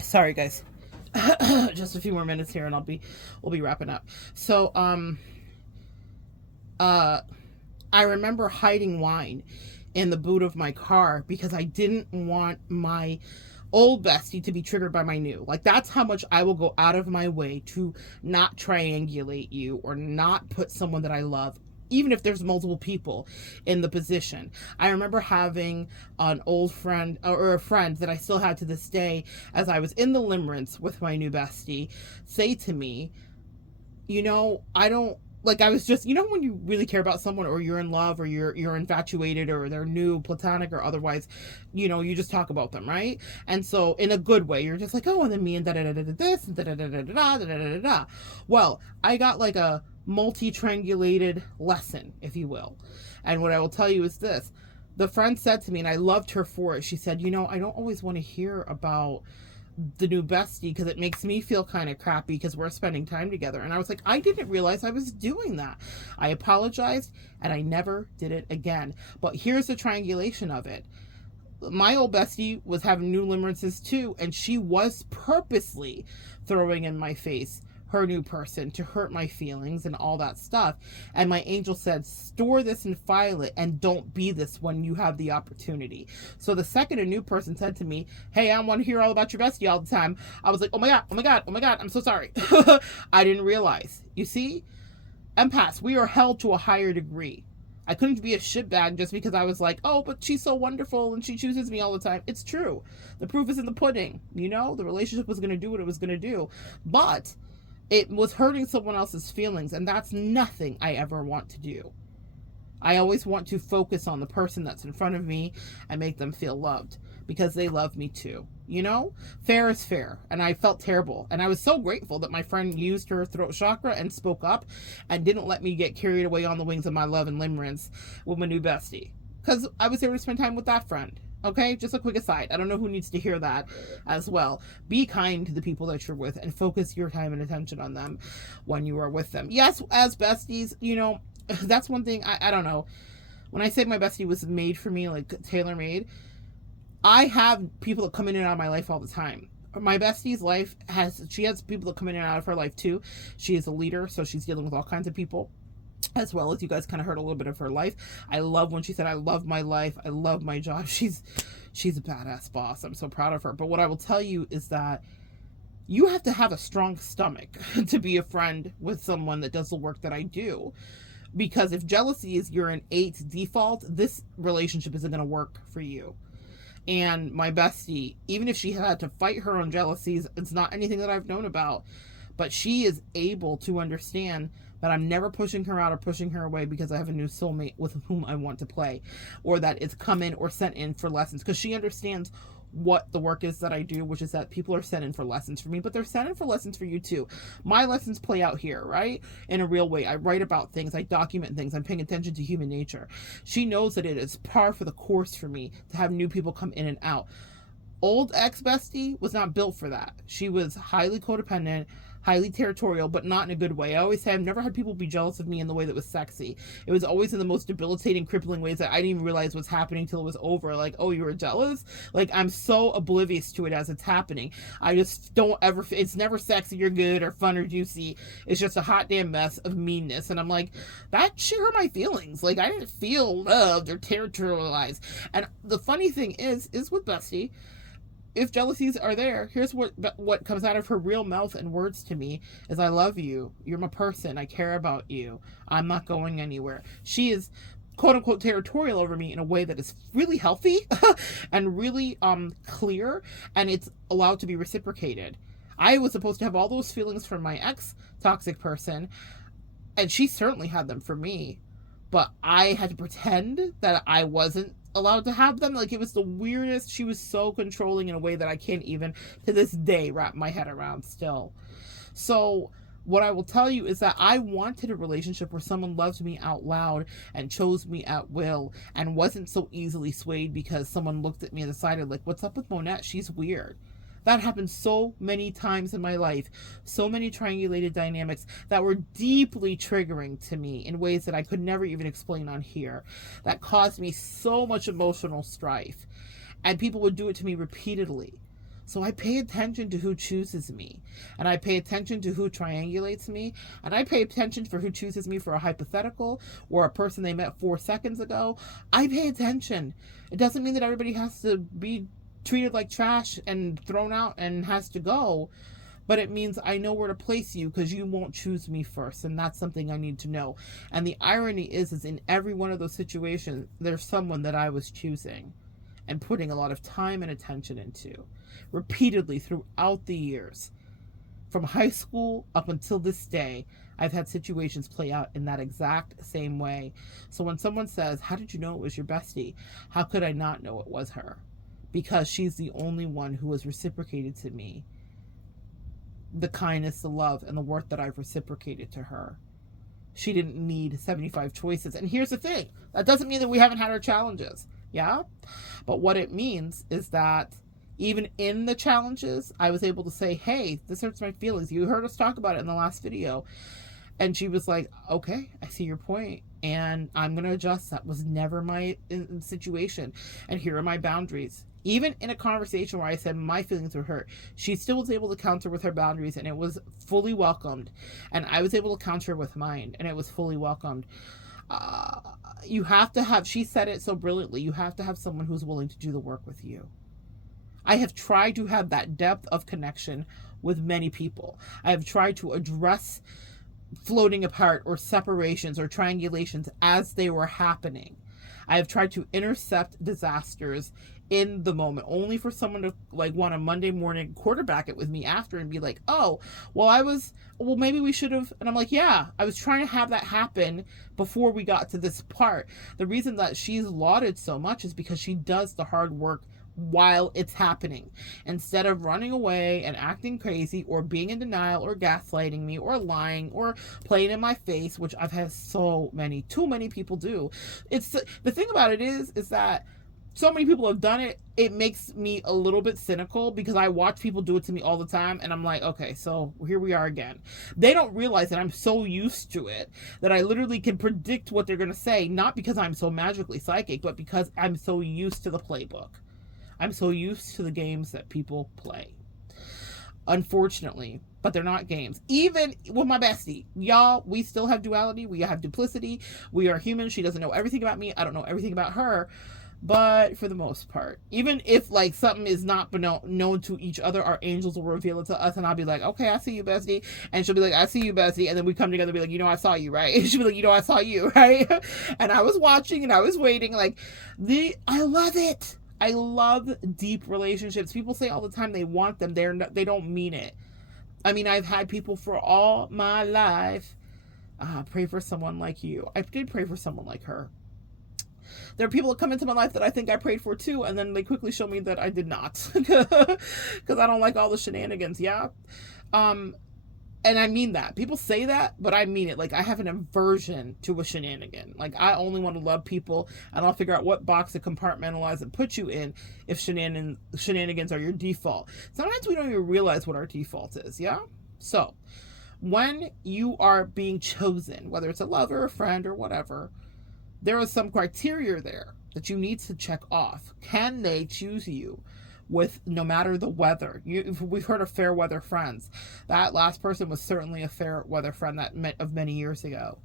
Sorry, guys. Just a few more minutes here and we'll be wrapping up. So I remember hiding wine in the boot of my car because I didn't want my old bestie to be triggered by my new. Like, that's how much I will go out of my way to not triangulate you or not put someone that I love, even if there's multiple people in the position. I remember having an old friend, or a friend that I still had to this day, as I was in the limerence with my new bestie, say to me, you know, I don't, like, I was just, you know, when you really care about someone, or you're in love, or you're infatuated, or they're new, platonic or otherwise, you know, you just talk about them, right? And so in a good way, you're just like, oh, and then me and da da da da this and da da da da da da da da da. Well, I got like a multi-trangulated lesson, if you will. And what I will tell you is this: the friend said to me, and I loved her for it, she said, you know, I don't always want to hear about the new bestie because it makes me feel kind of crappy because we're spending time together. And I was like, I didn't realize I was doing that. I apologized and I never did it again. But here's the triangulation of it. My old bestie was having new limerances too, and she was purposely throwing in my face her new person to hurt my feelings and all that stuff. And my angel said, store this and file it, and don't be this when you have the opportunity. So the second a new person said to me, hey, I want to hear all about your bestie all the time, I was like, oh my God, oh my God, oh my God, I'm so sorry. I didn't realize. You see, empaths, we are held to a higher degree. I couldn't be a shitbag just because I was like, oh, but she's so wonderful and she chooses me all the time. It's true. The proof is in the pudding. You know, the relationship was going to do what it was going to do. But it was hurting someone else's feelings, and that's nothing I ever want to do. I always want to focus on the person that's in front of me and make them feel loved because they love me too. You know, fair is fair. And I felt terrible. And I was so grateful that my friend used her throat chakra and spoke up and didn't let me get carried away on the wings of my love and limerence with my new bestie. Because I was able to spend time with that friend. Okay, just a quick aside. I don't know who needs to hear that as well. Be kind to the people that you're with and focus your time and attention on them when you are with them. Yes, as besties, you know, that's one thing. I don't know. When I say my bestie was made for me, like tailor-made, I have people that come in and out of my life all the time. My bestie's life she has people that come in and out of her life too. She is a leader, so she's dealing with all kinds of people, as well as you guys kind of heard a little bit of her life. I love when she said, I love my life, I love my job. She's a badass boss. I'm so proud of her. But what I will tell you is that you have to have a strong stomach to be a friend with someone that does the work that I do. Because if jealousy is your innate default, this relationship isn't going to work for you. And my bestie, even if she had to fight her own jealousies, it's not anything that I've known about, but she is able to understand that I'm never pushing her out or pushing her away because I have a new soulmate with whom I want to play, or that it's come in or sent in for lessons, because she understands what the work is that I do, which is that people are sent in for lessons for me, but they're sent in for lessons for you too. My lessons play out here, right? In a real way. I write about things, I document things, I'm paying attention to human nature. She knows that it is par for the course for me to have new people come in and out. Old ex-bestie was not built for that. She was highly codependent, highly territorial, but not in a good way. I always say I've never had people be jealous of me in the way that was sexy. It was always in the most debilitating, crippling ways that I didn't even realize was happening till it was over. Like, oh, you were jealous? Like, I'm so oblivious to it as it's happening. I just don't ever, it's never sexy or good or fun or juicy. It's just a hot damn mess of meanness. And I'm like, that shit hurt my feelings. Like, I didn't feel loved or territorialized. And the funny thing is with Bestie, if jealousies are there, here's what comes out of her real mouth and words to me is, I love you. You're my person. I care about you. I'm not going anywhere. She is quote unquote territorial over me in a way that is really healthy and really clear, and it's allowed to be reciprocated. I was supposed to have all those feelings for my ex toxic person, and she certainly had them for me, but I had to pretend that I wasn't allowed to have them. Like, it was the weirdest. She was so controlling in a way that I can't even to this day wrap my head around still. So what I will tell you is that I wanted a relationship where someone loved me out loud and chose me at will and wasn't so easily swayed because someone looked at me and decided, like, what's up with Monette? She's weird. That happened so many times in my life. So many triangulated dynamics that were deeply triggering to me in ways that I could never even explain on here. That caused me so much emotional strife. And people would do it to me repeatedly. So I pay attention to who chooses me. And I pay attention to who triangulates me. And I pay attention for who chooses me for a hypothetical or a person they met 4 seconds ago. I pay attention. It doesn't mean that everybody has to be treated like trash and thrown out and has to go, but it means I know where to place you because you won't choose me first, and that's something I need to know. And the irony is in every one of those situations, there's someone that I was choosing and putting a lot of time and attention into repeatedly throughout the years. From high school up until this day, I've had situations play out in that exact same way. So when someone says, how did you know it was your bestie? How could I not know it was her? Because she's the only one who has reciprocated to me the kindness, the love, and the worth that I've reciprocated to her. She didn't need 75 choices. And here's the thing, that doesn't mean that we haven't had our challenges. Yeah? But what it means is that even in the challenges, I was able to say, hey, this hurts my feelings. You heard us talk about it in the last video. And she was like, okay, I see your point, and I'm going to adjust. That was never my situation. And here are my boundaries. Even in a conversation where I said my feelings were hurt, she still was able to counter with her boundaries, and it was fully welcomed. And I was able to counter with mine, and it was fully welcomed. You have to have, she said it so brilliantly, you have to have someone who's willing to do the work with you. I have tried to have that depth of connection with many people. I have tried to address floating apart or separations or triangulations as they were happening. I have tried to intercept disasters in the moment, only for someone to like want a Monday morning quarterback it with me after and be like, oh, well, maybe we should have. And I'm like, yeah, I was trying to have that happen before we got to this part. The reason that she's lauded so much is because she does the hard work while it's happening, instead of running away and acting crazy or being in denial or gaslighting me or lying or playing in my face, which I've had too many people do. It's the thing about it is that so many people have done it. It makes me a little bit cynical because I watch people do it to me all the time, and I'm like, okay, so here we are again. They don't realize that I'm so used to it that I literally can predict what they're going to say, not because I'm so magically psychic, but because I'm so used to the playbook. I'm so used to the games that people play. Unfortunately, but they're not games. Even with my bestie, y'all, we still have duality. We have duplicity. We are human. She doesn't know everything about me. I don't know everything about her. But for the most part, even if like something is not known to each other, our angels will reveal it to us, and I'll be like, okay, I see you, bestie. And she'll be like, I see you, bestie. And then we come together and be like, you know, I saw you, right? And she'll be like, you know, I saw you, right? And I was watching and I was waiting. I love it. I love deep relationships. People say all the time they want them. They don't mean it. I mean, I've had people for all my life pray for someone like you. I did pray for someone like her. There are people that come into my life that I think I prayed for too, and then they quickly show me that I did not, because I don't like all the shenanigans. Yeah. And I mean that. People say that, but I mean it. Like, I have an aversion to a shenanigan. Like, I only want to love people, and I'll figure out what box to compartmentalize and put you in if shenanigans are your default. Sometimes we don't even realize what our default is, yeah? So, when you are being chosen, whether it's a lover, a friend, or whatever, there is some criteria there that you need to check off. Can they choose you? With no matter the weather. We've heard of fair weather friends. That last person was certainly a fair weather friend of many years ago.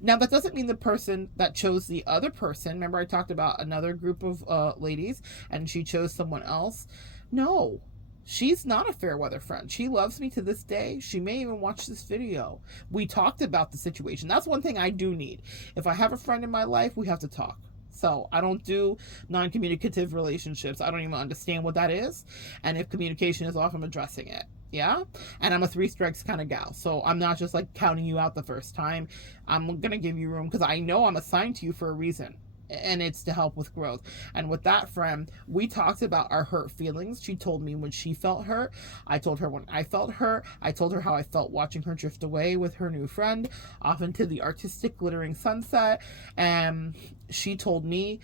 Now, that doesn't mean the person that chose the other person, remember I talked about another group of ladies and she chose someone else? No, she's not a fair weather friend. She loves me to this day. She may even watch this video. We talked about the situation. That's one thing I do need. If I have a friend in my life, we have to talk. So I don't do non-communicative relationships. I don't even understand what that is. And if communication is off, I'm addressing it. Yeah. And I'm a 3 strikes kind of gal. So I'm not just like counting you out the first time. I'm going to give you room because I know I'm assigned to you for a reason. And it's to help with growth. And with that friend, we talked about our hurt feelings. She told me when she felt hurt. I told her when I felt hurt. I told her how I felt watching her drift away with her new friend off into the artistic glittering sunset. And she told me,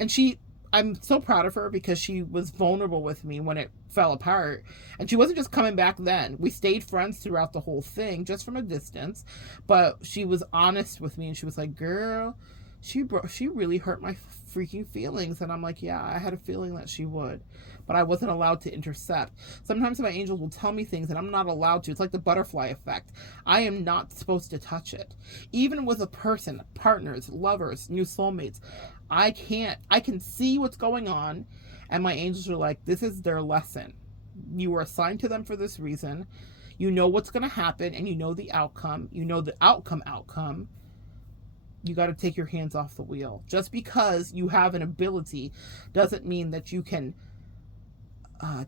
and I'm so proud of her because she was vulnerable with me when it fell apart. And she wasn't just coming back then. We stayed friends throughout the whole thing, just from a distance. But she was honest with me and she was like, girl, she really hurt my freaking feelings. And I'm like, yeah, I had a feeling that she would, but I wasn't allowed to intercept. Sometimes my angels will tell me things and I'm not allowed to. It's like the butterfly effect. I am not supposed to touch it. Even with a person, partners, lovers, new soulmates, I can see what's going on And my angels are like, this is their lesson. You were assigned to them for this reason. You know what's going to happen, and you know the outcome. You know the outcome. You got to take your hands off the wheel. Just because you have an ability doesn't mean that you can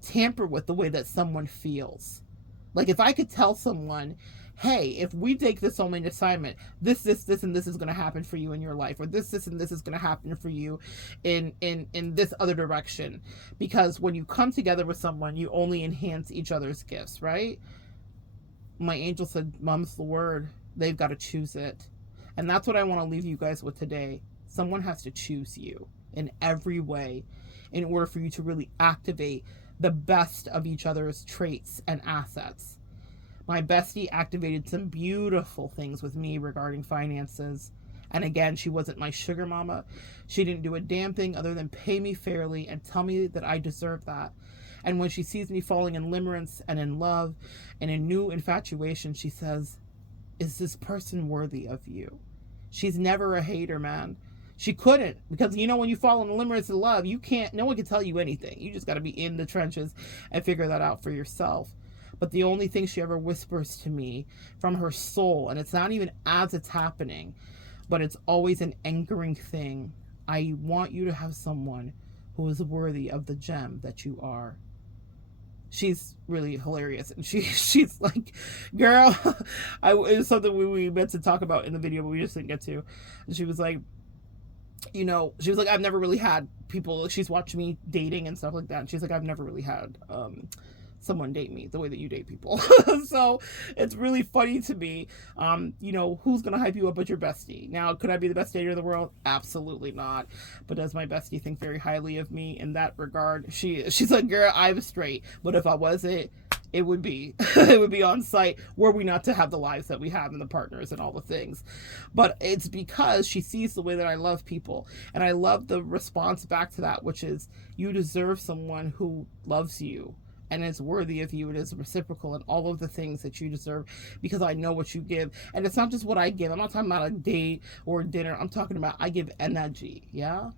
tamper with the way that someone feels. Like, if I could tell someone, hey, if we take this soulmate assignment, this, and this is going to happen for you in your life, or this, and this is going to happen for you in this other direction. Because when you come together with someone, you only enhance each other's gifts, right? My angel said, mum's the word. They've got to choose it. And that's what I want to leave you guys with today. Someone has to choose you in every way in order for you to really activate the best of each other's traits and assets. My bestie activated some beautiful things with me regarding finances. And again, she wasn't my sugar mama. She didn't do a damn thing other than pay me fairly and tell me that I deserve that. And when she sees me falling in limerence and in love and in new infatuation, she says, is this person worthy of you? She's never a hater, man. She couldn't, because when you fall in limerence of love, you can't, no one can tell you anything. You just got to be in the trenches and figure that out for yourself. But the only thing she ever whispers to me from her soul, and it's not even as it's happening, but it's always an anchoring thing. I want you to have someone who is worthy of the gem that you are. She's really hilarious, and she's like, girl, it was something we meant to talk about in the video, but we just didn't get to. And she was like, I've never really had people, she's watched me dating and stuff like that, and she's like, I've never really had someone date me the way that you date people. So it's really funny to me. Who's gonna hype you up with your bestie? Now, could I be the best dater in the world? Absolutely not. But does my bestie think very highly of me in that regard? She's like, girl, I'm straight, but if I wasn't, it would be it would be on site, were we not to have the lives that we have and the partners and all the things. But it's because she sees the way that I love people, and I love the response back to that, which is, you deserve someone who loves you and is worthy of you. It is reciprocal and all of the things that you deserve, because I know what you give. And it's not just what I give. I'm not talking about a date or a dinner. I'm talking about, I give energy. Yeah,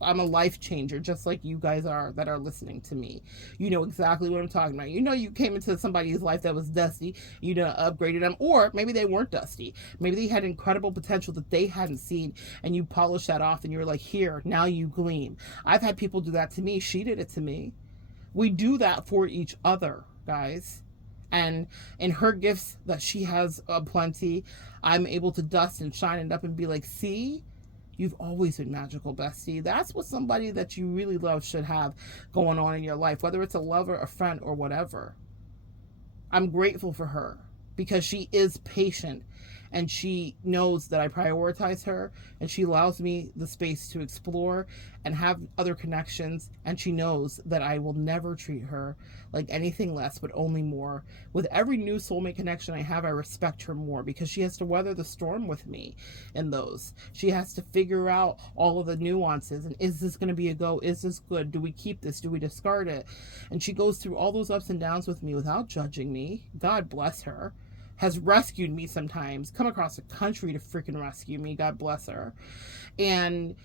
I'm a life changer, just like you guys are that are listening to me. You know exactly what I'm talking about. You came into somebody's life that was dusty, you done upgraded them, or maybe they weren't dusty. Maybe they had incredible potential that they hadn't seen, and you polished that off, and you're like, here, now you gleam. I've had people do that to me. She did it to me. We do that for each other, guys. And in her gifts that she has plenty, I'm able to dust and shine it up and be like, see, you've always been magical, bestie. That's what somebody that you really love should have going on in your life, whether it's a lover, a friend, or whatever. I'm grateful for her because she is patient, and she knows that I prioritize her, and she allows me the space to explore and have other connections, and she knows that I will never treat her like anything less, but only more. With every new soulmate connection I have, I respect her more, because she has to weather the storm with me in those. She has to figure out all of the nuances, and is this going to be a go? Is this good? Do we keep this? Do we discard it? And she goes through all those ups and downs with me without judging me. God bless her. Has rescued me sometimes, come across the country to freaking rescue me, God bless her, and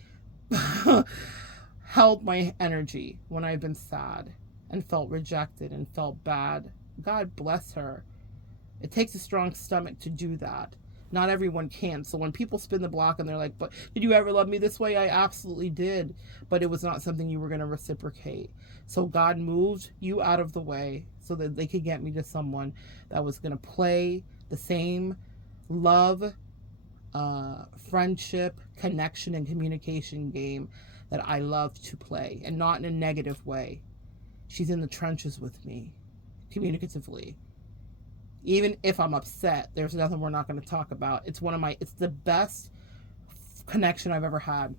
held my energy when I've been sad and felt rejected and felt bad. God bless her. It takes a strong stomach to do that. Not everyone can. So when people spin the block and they're like, but did you ever love me this way? I absolutely did. But it was not something you were going to reciprocate. So God moved you out of the way so that they could get me to someone that was going to play the same love, friendship, connection, and communication game that I love to play, and not in a negative way. She's in the trenches with me, communicatively. Even if I'm upset, there's nothing we're not going to talk about. It's the best connection I've ever had.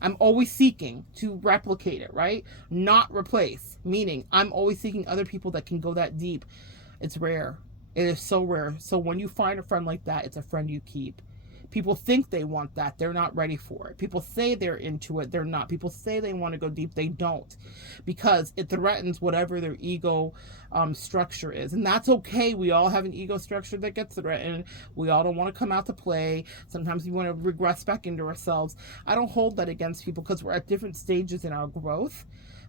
I'm always seeking to replicate it, right? Not replace. Meaning, I'm always seeking other people that can go that deep. It's rare. It is so rare. So when you find a friend like that, it's a friend you keep. People think they want that. They're not ready for it. People say they're into it. They're not. People say they want to go deep. They don't. Because it threatens whatever their ego structure is. And that's okay. We all have an ego structure that gets threatened. We all don't want to come out to play. Sometimes we want to regress back into ourselves. I don't hold that against people because we're at different stages in our growth.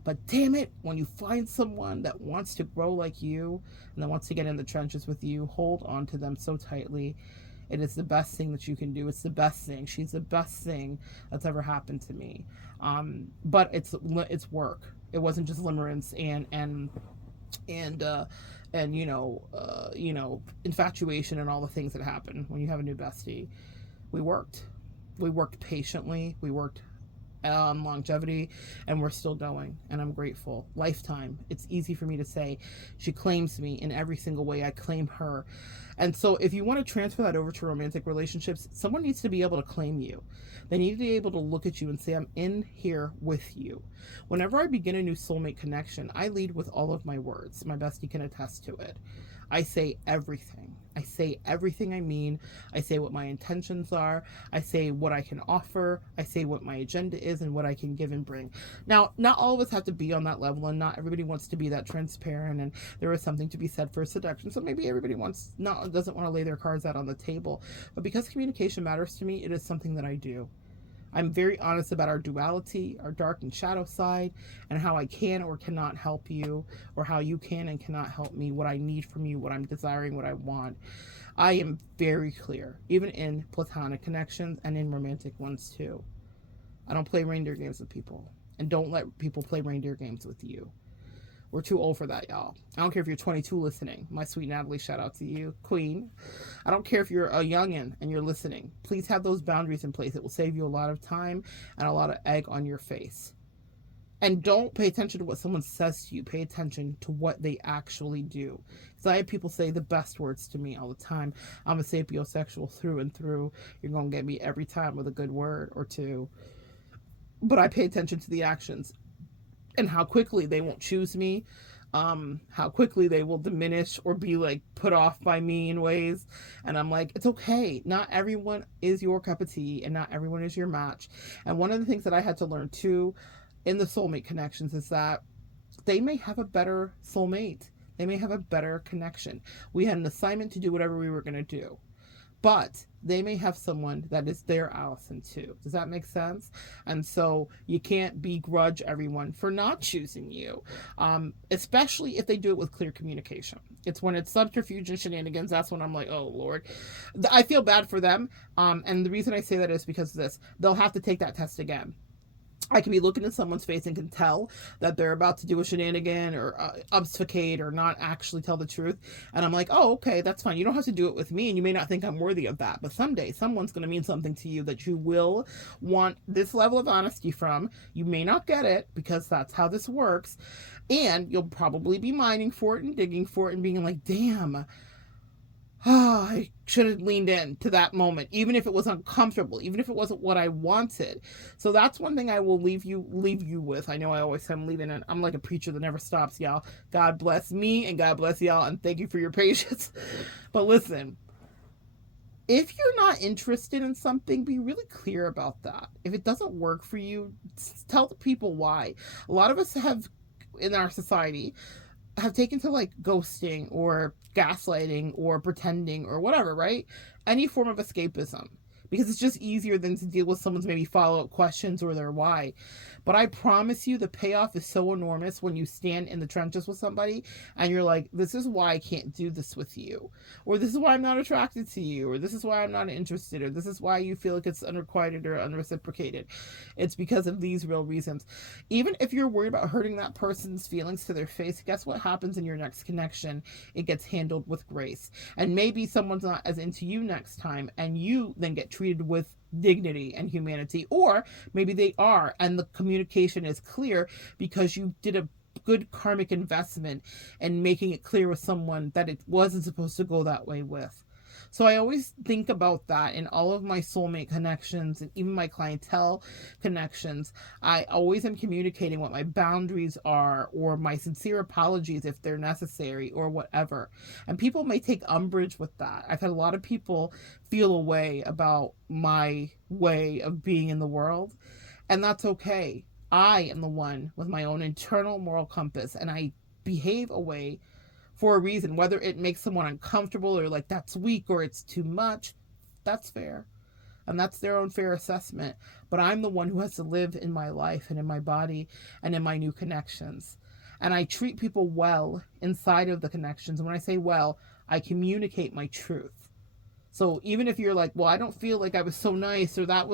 But damn it, when you find someone that wants to grow like you and that wants to get in the trenches with you, hold on to them so tightly. It is the best thing that you can do. It's the best thing. She's the best thing that's ever happened to me. But it's work. It wasn't just limerence and infatuation and all the things that happen when you have a new bestie. We worked. We worked patiently. We worked on longevity, and we're still going, and I'm grateful. Lifetime. It's easy for me to say. She claims me in every single way. I claim her. And so if you want to transfer that over to romantic relationships, someone needs to be able to claim you. They need to be able to look at you and say, I'm in here with you. Whenever I begin a new soulmate connection, I lead with all of my words. My bestie can attest to it. I say everything. I say everything I mean. I say what my intentions are. I say what I can offer. I say what my agenda is and what I can give and bring. Now, not all of us have to be on that level, and not everybody wants to be that transparent, and there is something to be said for seduction. So maybe everybody doesn't want to lay their cards out on the table. But because communication matters to me, it is something that I do. I'm very honest about our duality, our dark and shadow side, and how I can or cannot help you, or how you can and cannot help me, what I need from you, what I'm desiring, what I want. I am very clear, even in platonic connections and in romantic ones too. I don't play reindeer games with people, and don't let people play reindeer games with you. We're too old for that, y'all. I don't care if you're 22 listening. My sweet Natalie, shout out to you, queen. I don't care if you're a youngin' and you're listening. Please have those boundaries in place. It will save you a lot of time and a lot of egg on your face. And don't pay attention to what someone says to you. Pay attention to what they actually do. Because I have people say the best words to me all the time. I'm a sapiosexual through and through. You're going to get me every time with a good word or two. But I pay attention to the actions and how quickly they won't choose me, how quickly they will diminish or be like put off by me in ways. And I'm like, it's okay. Not everyone is your cup of tea, and not everyone is your match. And one of the things that I had to learn too in the soulmate connections is that they may have a better soulmate. They may have a better connection. We had an assignment to do whatever we were going to do, but they may have someone that is their Allison too. Does that make sense? And so you can't begrudge everyone for not choosing you, especially if they do it with clear communication. It's when it's subterfuge and shenanigans, that's when I'm like, oh Lord. I feel bad for them. And the reason I say that is because of this. They'll have to take that test again. I can be looking in someone's face and can tell that they're about to do a shenanigan or obfuscate or not actually tell the truth. And I'm like, oh, okay, that's fine. You don't have to do it with me, and you may not think I'm worthy of that. But someday, someone's going to mean something to you that you will want this level of honesty from. You may not get it because that's how this works. And you'll probably be mining for it and digging for it and being like, damn, oh, I should have leaned in to that moment, even if it was uncomfortable, even if it wasn't what I wanted. So that's one thing I will leave you with. I know I always say I'm leaving it. I'm like a preacher that never stops, y'all. God bless me and God bless y'all, and thank you for your patience. But listen, if you're not interested in something, be really clear about that. If it doesn't work for you, tell the people why. A lot of us have, in our society, have taken to like ghosting or gaslighting or pretending or whatever, right? Any form of escapism, because it's just easier than to deal with someone's maybe follow-up questions or their why. But I promise you, the payoff is so enormous when you stand in the trenches with somebody and you're like, this is why I can't do this with you, or this is why I'm not attracted to you, or this is why I'm not interested, or this is why you feel like it's unrequited or unreciprocated. It's because of these real reasons. Even if you're worried about hurting that person's feelings to their face, guess what happens in your next connection? It gets handled with grace. And maybe someone's not as into you next time, and you then get treated with dignity and humanity, or maybe they are, and the communication is clear because you did a good karmic investment in making it clear with someone that it wasn't supposed to go that way with. So I always think about that in all of my soulmate connections and even my clientele connections. I always am communicating what my boundaries are, or my sincere apologies if they're necessary, or whatever. And people may take umbrage with that. I've had a lot of people feel a way about my way of being in the world, and that's okay. I am the one with my own internal moral compass, and I behave a way for a reason. Whether it makes someone uncomfortable or like that's weak or it's too much, that's fair. and that's their own fair assessment. But I'm the one who has to live in my life and in my body and in my new connections. And I treat people well inside of the connections. And when I say well, I communicate my truth. So even if you're like, well, I don't feel like I was so nice, or that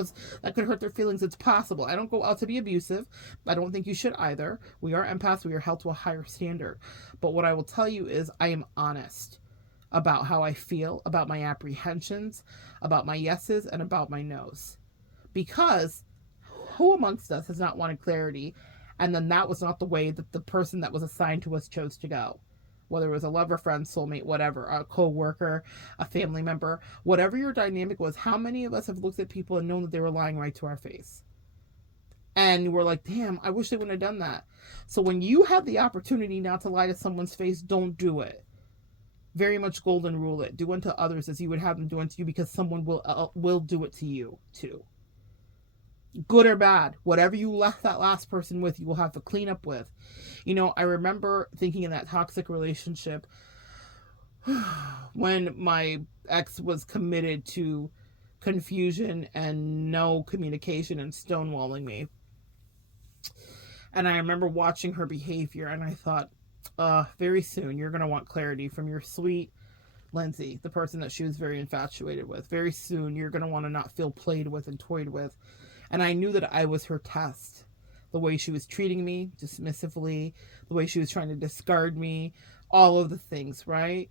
could hurt their feelings, it's possible. I don't go out to be abusive. I don't think you should either. We are empaths. We are held to a higher standard. But what I will tell you is I am honest about how I feel, about my apprehensions, about my yeses, and about my nos. Because who amongst us has not wanted clarity? And then that was not the way that the person that was assigned to us chose to go. Whether it was a lover, friend, soulmate, whatever, a co-worker, a family member, whatever your dynamic was, how many of us have looked at people and known that they were lying right to our face? And we're like, damn, I wish they wouldn't have done that. So when you have the opportunity not to lie to someone's face, don't do it. Very much golden rule it. Do unto others as you would have them do unto you, because someone will do it to you too. Good or bad, whatever you left that last person with, you will have to clean up with. You know, I remember thinking in that toxic relationship when my ex was committed to confusion and no communication and stonewalling me. And I remember watching her behavior, and I thought, very soon you're going to want clarity from your sweet Lindsay, the person that she was very infatuated with. Very soon you're going to want to not feel played with and toyed with. And I knew that I was her test. The way she was treating me dismissively, the way she was trying to discard me, all of the things, right?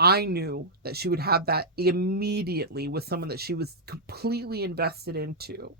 I knew that she would have that immediately with someone that she was completely invested into.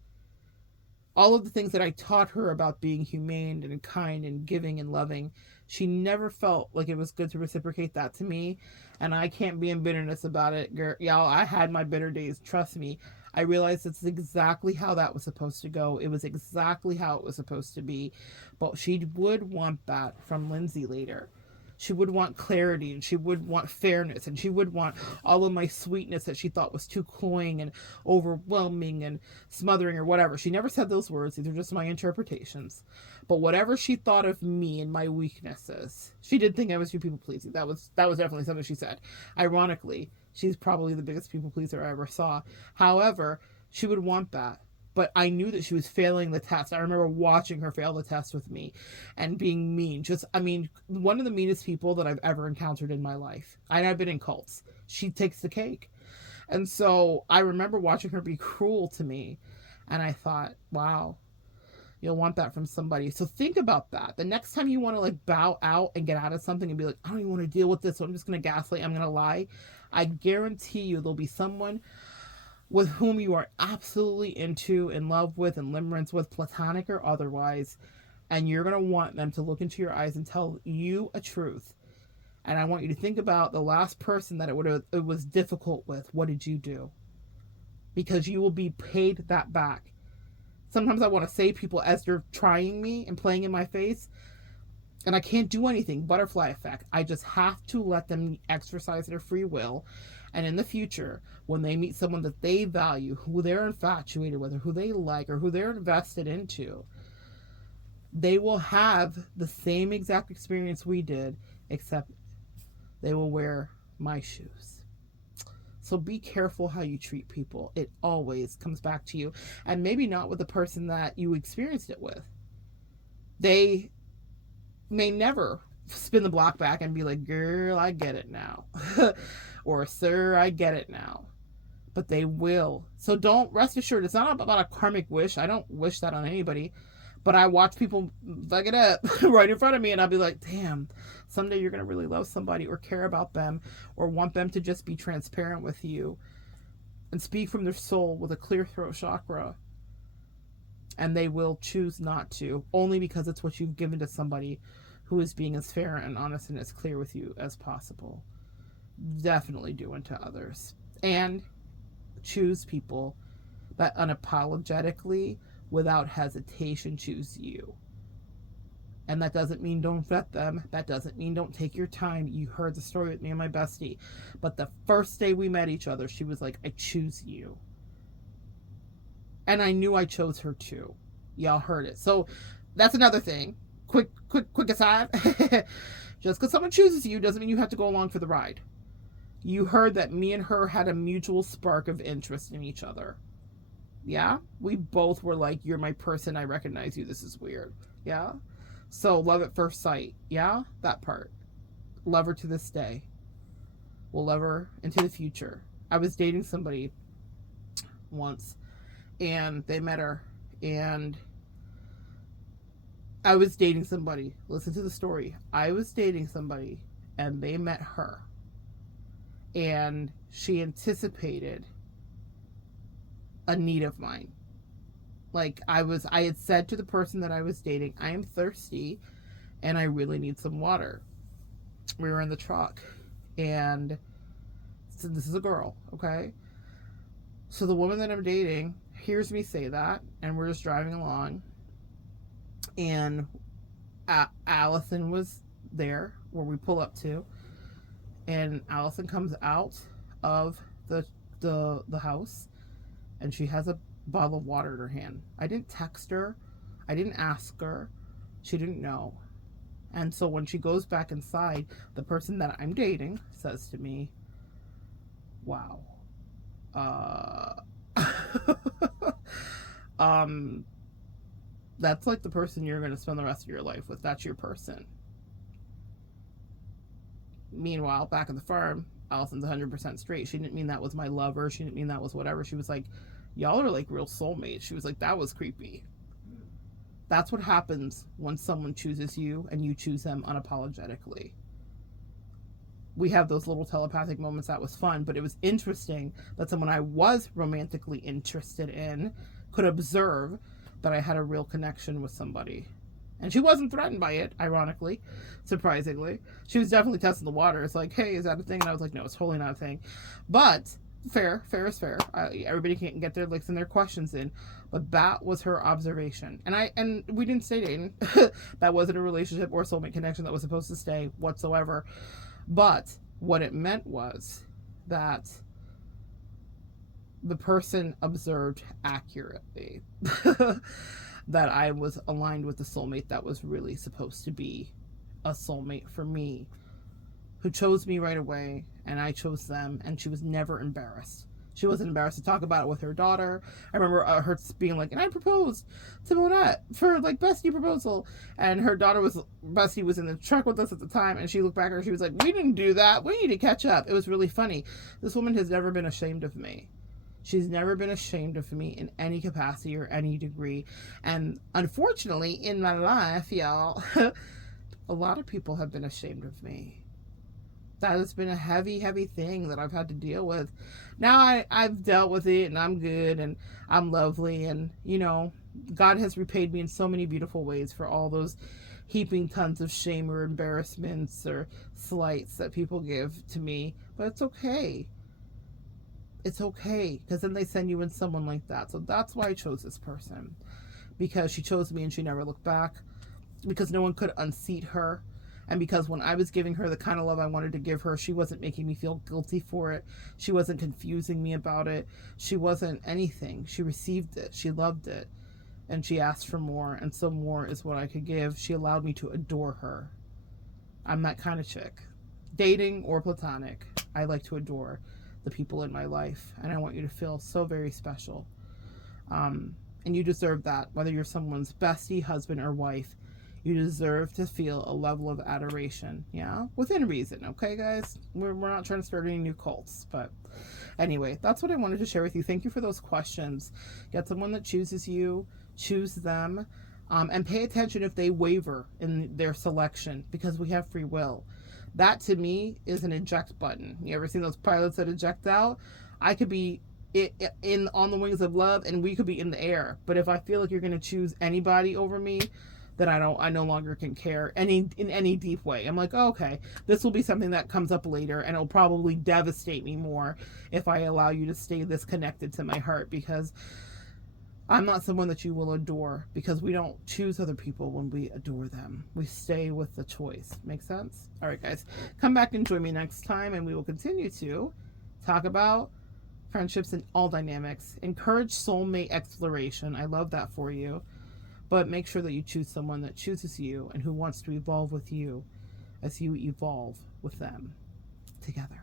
All of the things that I taught her about being humane and kind and giving and loving, she never felt like it was good to reciprocate that to me. And I can't be in bitterness about it. Y'all, I had my bitter days. Trust me. I realized it's exactly how that was supposed to go. It was exactly how it was supposed to be. But she would want that from Lindsay later. She would want clarity, and she would want fairness, and she would want all of my sweetness that she thought was too cloying and overwhelming and smothering or whatever. She never said those words. These are just my interpretations. But whatever she thought of me and my weaknesses, she did think I was too people pleasing. That was definitely something she said. Ironically, she's probably the biggest people pleaser I ever saw. However, she would want that. But I knew that she was failing the test. I remember watching her fail the test with me and being mean. One of the meanest people that I've ever encountered in my life. I've been in cults. She takes the cake. And so I remember watching her be cruel to me. And I thought, wow, you'll want that from somebody. So think about that. The next time you want to bow out and get out of something and be like, I don't even want to deal with this, so I'm just going to gaslight, I'm going to lie. I guarantee you there'll be someone with whom you are absolutely into, in love with, in limerence with, platonic or otherwise, and you're going to want them to look into your eyes and tell you a truth. And I want you to think about the last person that it was difficult with. What did you do? Because you will be paid that back. Sometimes I want to say people as they're trying me and playing in my face, and I can't do anything. Butterfly effect. I just have to let them exercise their free will. And in the future, when they meet someone that they value, who they're infatuated with, or who they like, or who they're invested into, they will have the same exact experience we did, except they will wear my shoes. So be careful how you treat people. It always comes back to you. And maybe not with the person that you experienced it with. They may never spin the block back and be like, girl, I get it now. Or, sir, I get it now. But they will. So don't, rest assured, it's not about a karmic wish. I don't wish that on anybody. But I watch people fuck it up right in front of me, and I'll be like, damn, someday you're going to really love somebody or care about them or want them to just be transparent with you and speak from their soul with a clear throat chakra. And they will choose not to, only because it's what you've given to somebody who is being as fair and honest and as clear with you as possible. Definitely do unto others. And choose people that unapologetically, without hesitation, choose you. And that doesn't mean don't vet them. That doesn't mean don't take your time. You heard the story with me and my bestie. But the first day we met each other, she was like, I choose you. And I knew I chose her too. Y'all heard it. So that's another thing. Quick aside. Just because someone chooses you doesn't mean you have to go along for the ride. You heard that me and her had a mutual spark of interest in each other. Yeah, we both were like, you're my person, I recognize you, this is weird. Yeah. So love at first sight. Yeah, that part. Love her to this day. Will love her into the future. I was dating somebody once, and they met her, and I was dating somebody. Listen to the story. I was dating somebody, and they met her, and she anticipated a need of mine. Like, I had said to the person that I was dating, I am thirsty and I really need some water. We were in the truck, and so this is a girl, okay? So the woman that I'm dating hears me say that, and we're just driving along, and Allison was there where we pull up to, and Allison comes out of the house, and she has a bottle of water in her hand. I didn't text her. I didn't ask her. She didn't know. And so when she goes back inside, the person that I'm dating says to me, wow. Uh, um, that's like the person you're going to spend the rest of your life with. That's your person. Meanwhile, back at the farm, Allison's 100% straight. She didn't mean that was my lover. She didn't mean that was whatever. She was like, y'all are like real soulmates. She was like, that was creepy. That's what happens when someone chooses you and you choose them unapologetically. We have those little telepathic moments. That was fun, but it was interesting that someone I was romantically interested in could observe that I had a real connection with somebody. And she wasn't threatened by it, ironically, surprisingly. She was definitely testing the water. It's like, hey, is that a thing? And I was like, no, it's totally not a thing. But fair is fair. Everybody can get their licks and their questions in. But that was her observation. And we didn't stay dating. That wasn't a relationship or soulmate connection that was supposed to stay whatsoever. But what it meant was that the person observed accurately that I was aligned with the soulmate that was really supposed to be a soulmate for me, who chose me right away, and I chose them, and she was never embarrassed. She wasn't embarrassed to talk about it with her daughter. I remember her being like, and I proposed to Monette for like Bestie proposal. And her daughter Bestie was in the truck with us at the time, and she looked back at her, she was like, we didn't do that. We need to catch up. It was really funny. This woman has never been ashamed of me. She's never been ashamed of me in any capacity or any degree. And unfortunately, in my life, y'all, a lot of people have been ashamed of me. That has been a heavy, heavy thing that I've had to deal with. Now I've dealt with it, and I'm good, and I'm lovely, and, you know, God has repaid me in so many beautiful ways for all those heaping tons of shame or embarrassments or slights that people give to me. But it's okay. It's okay, because then they send you in someone like that. So that's why I chose this person, because she chose me and she never looked back, because no one could unseat her. And because when I was giving her the kind of love I wanted to give her, she wasn't making me feel guilty for it. She wasn't confusing me about it. She wasn't anything. She received it. She loved it. And she asked for more. And so more is what I could give. She allowed me to adore her. I'm that kind of chick. Dating or platonic, I like to adore the people in my life. And I want you to feel so very special. And you deserve that, whether you're someone's bestie, husband, or wife. You deserve to feel a level of adoration, yeah? Within reason, okay, guys? We're not trying to start any new cults, but anyway, that's what I wanted to share with you. Thank you for those questions. Get someone that chooses you, choose them, and pay attention if they waver in their selection, because we have free will. That, to me, is an eject button. You ever seen those pilots that eject out? I could be on the wings of love, and we could be in the air. But if I feel like you're going to choose anybody over me, that I no longer can care in any deep way. I'm like, oh, okay, this will be something that comes up later, and it'll probably devastate me more if I allow you to stay this connected to my heart, because I'm not someone that you will adore, because we don't choose other people when we adore them. We stay with the choice. Make sense? All right, guys, come back and join me next time, and we will continue to talk about friendships and all dynamics. Encourage soulmate exploration. I love that for you. But make sure that you choose someone that chooses you and who wants to evolve with you as you evolve with them together.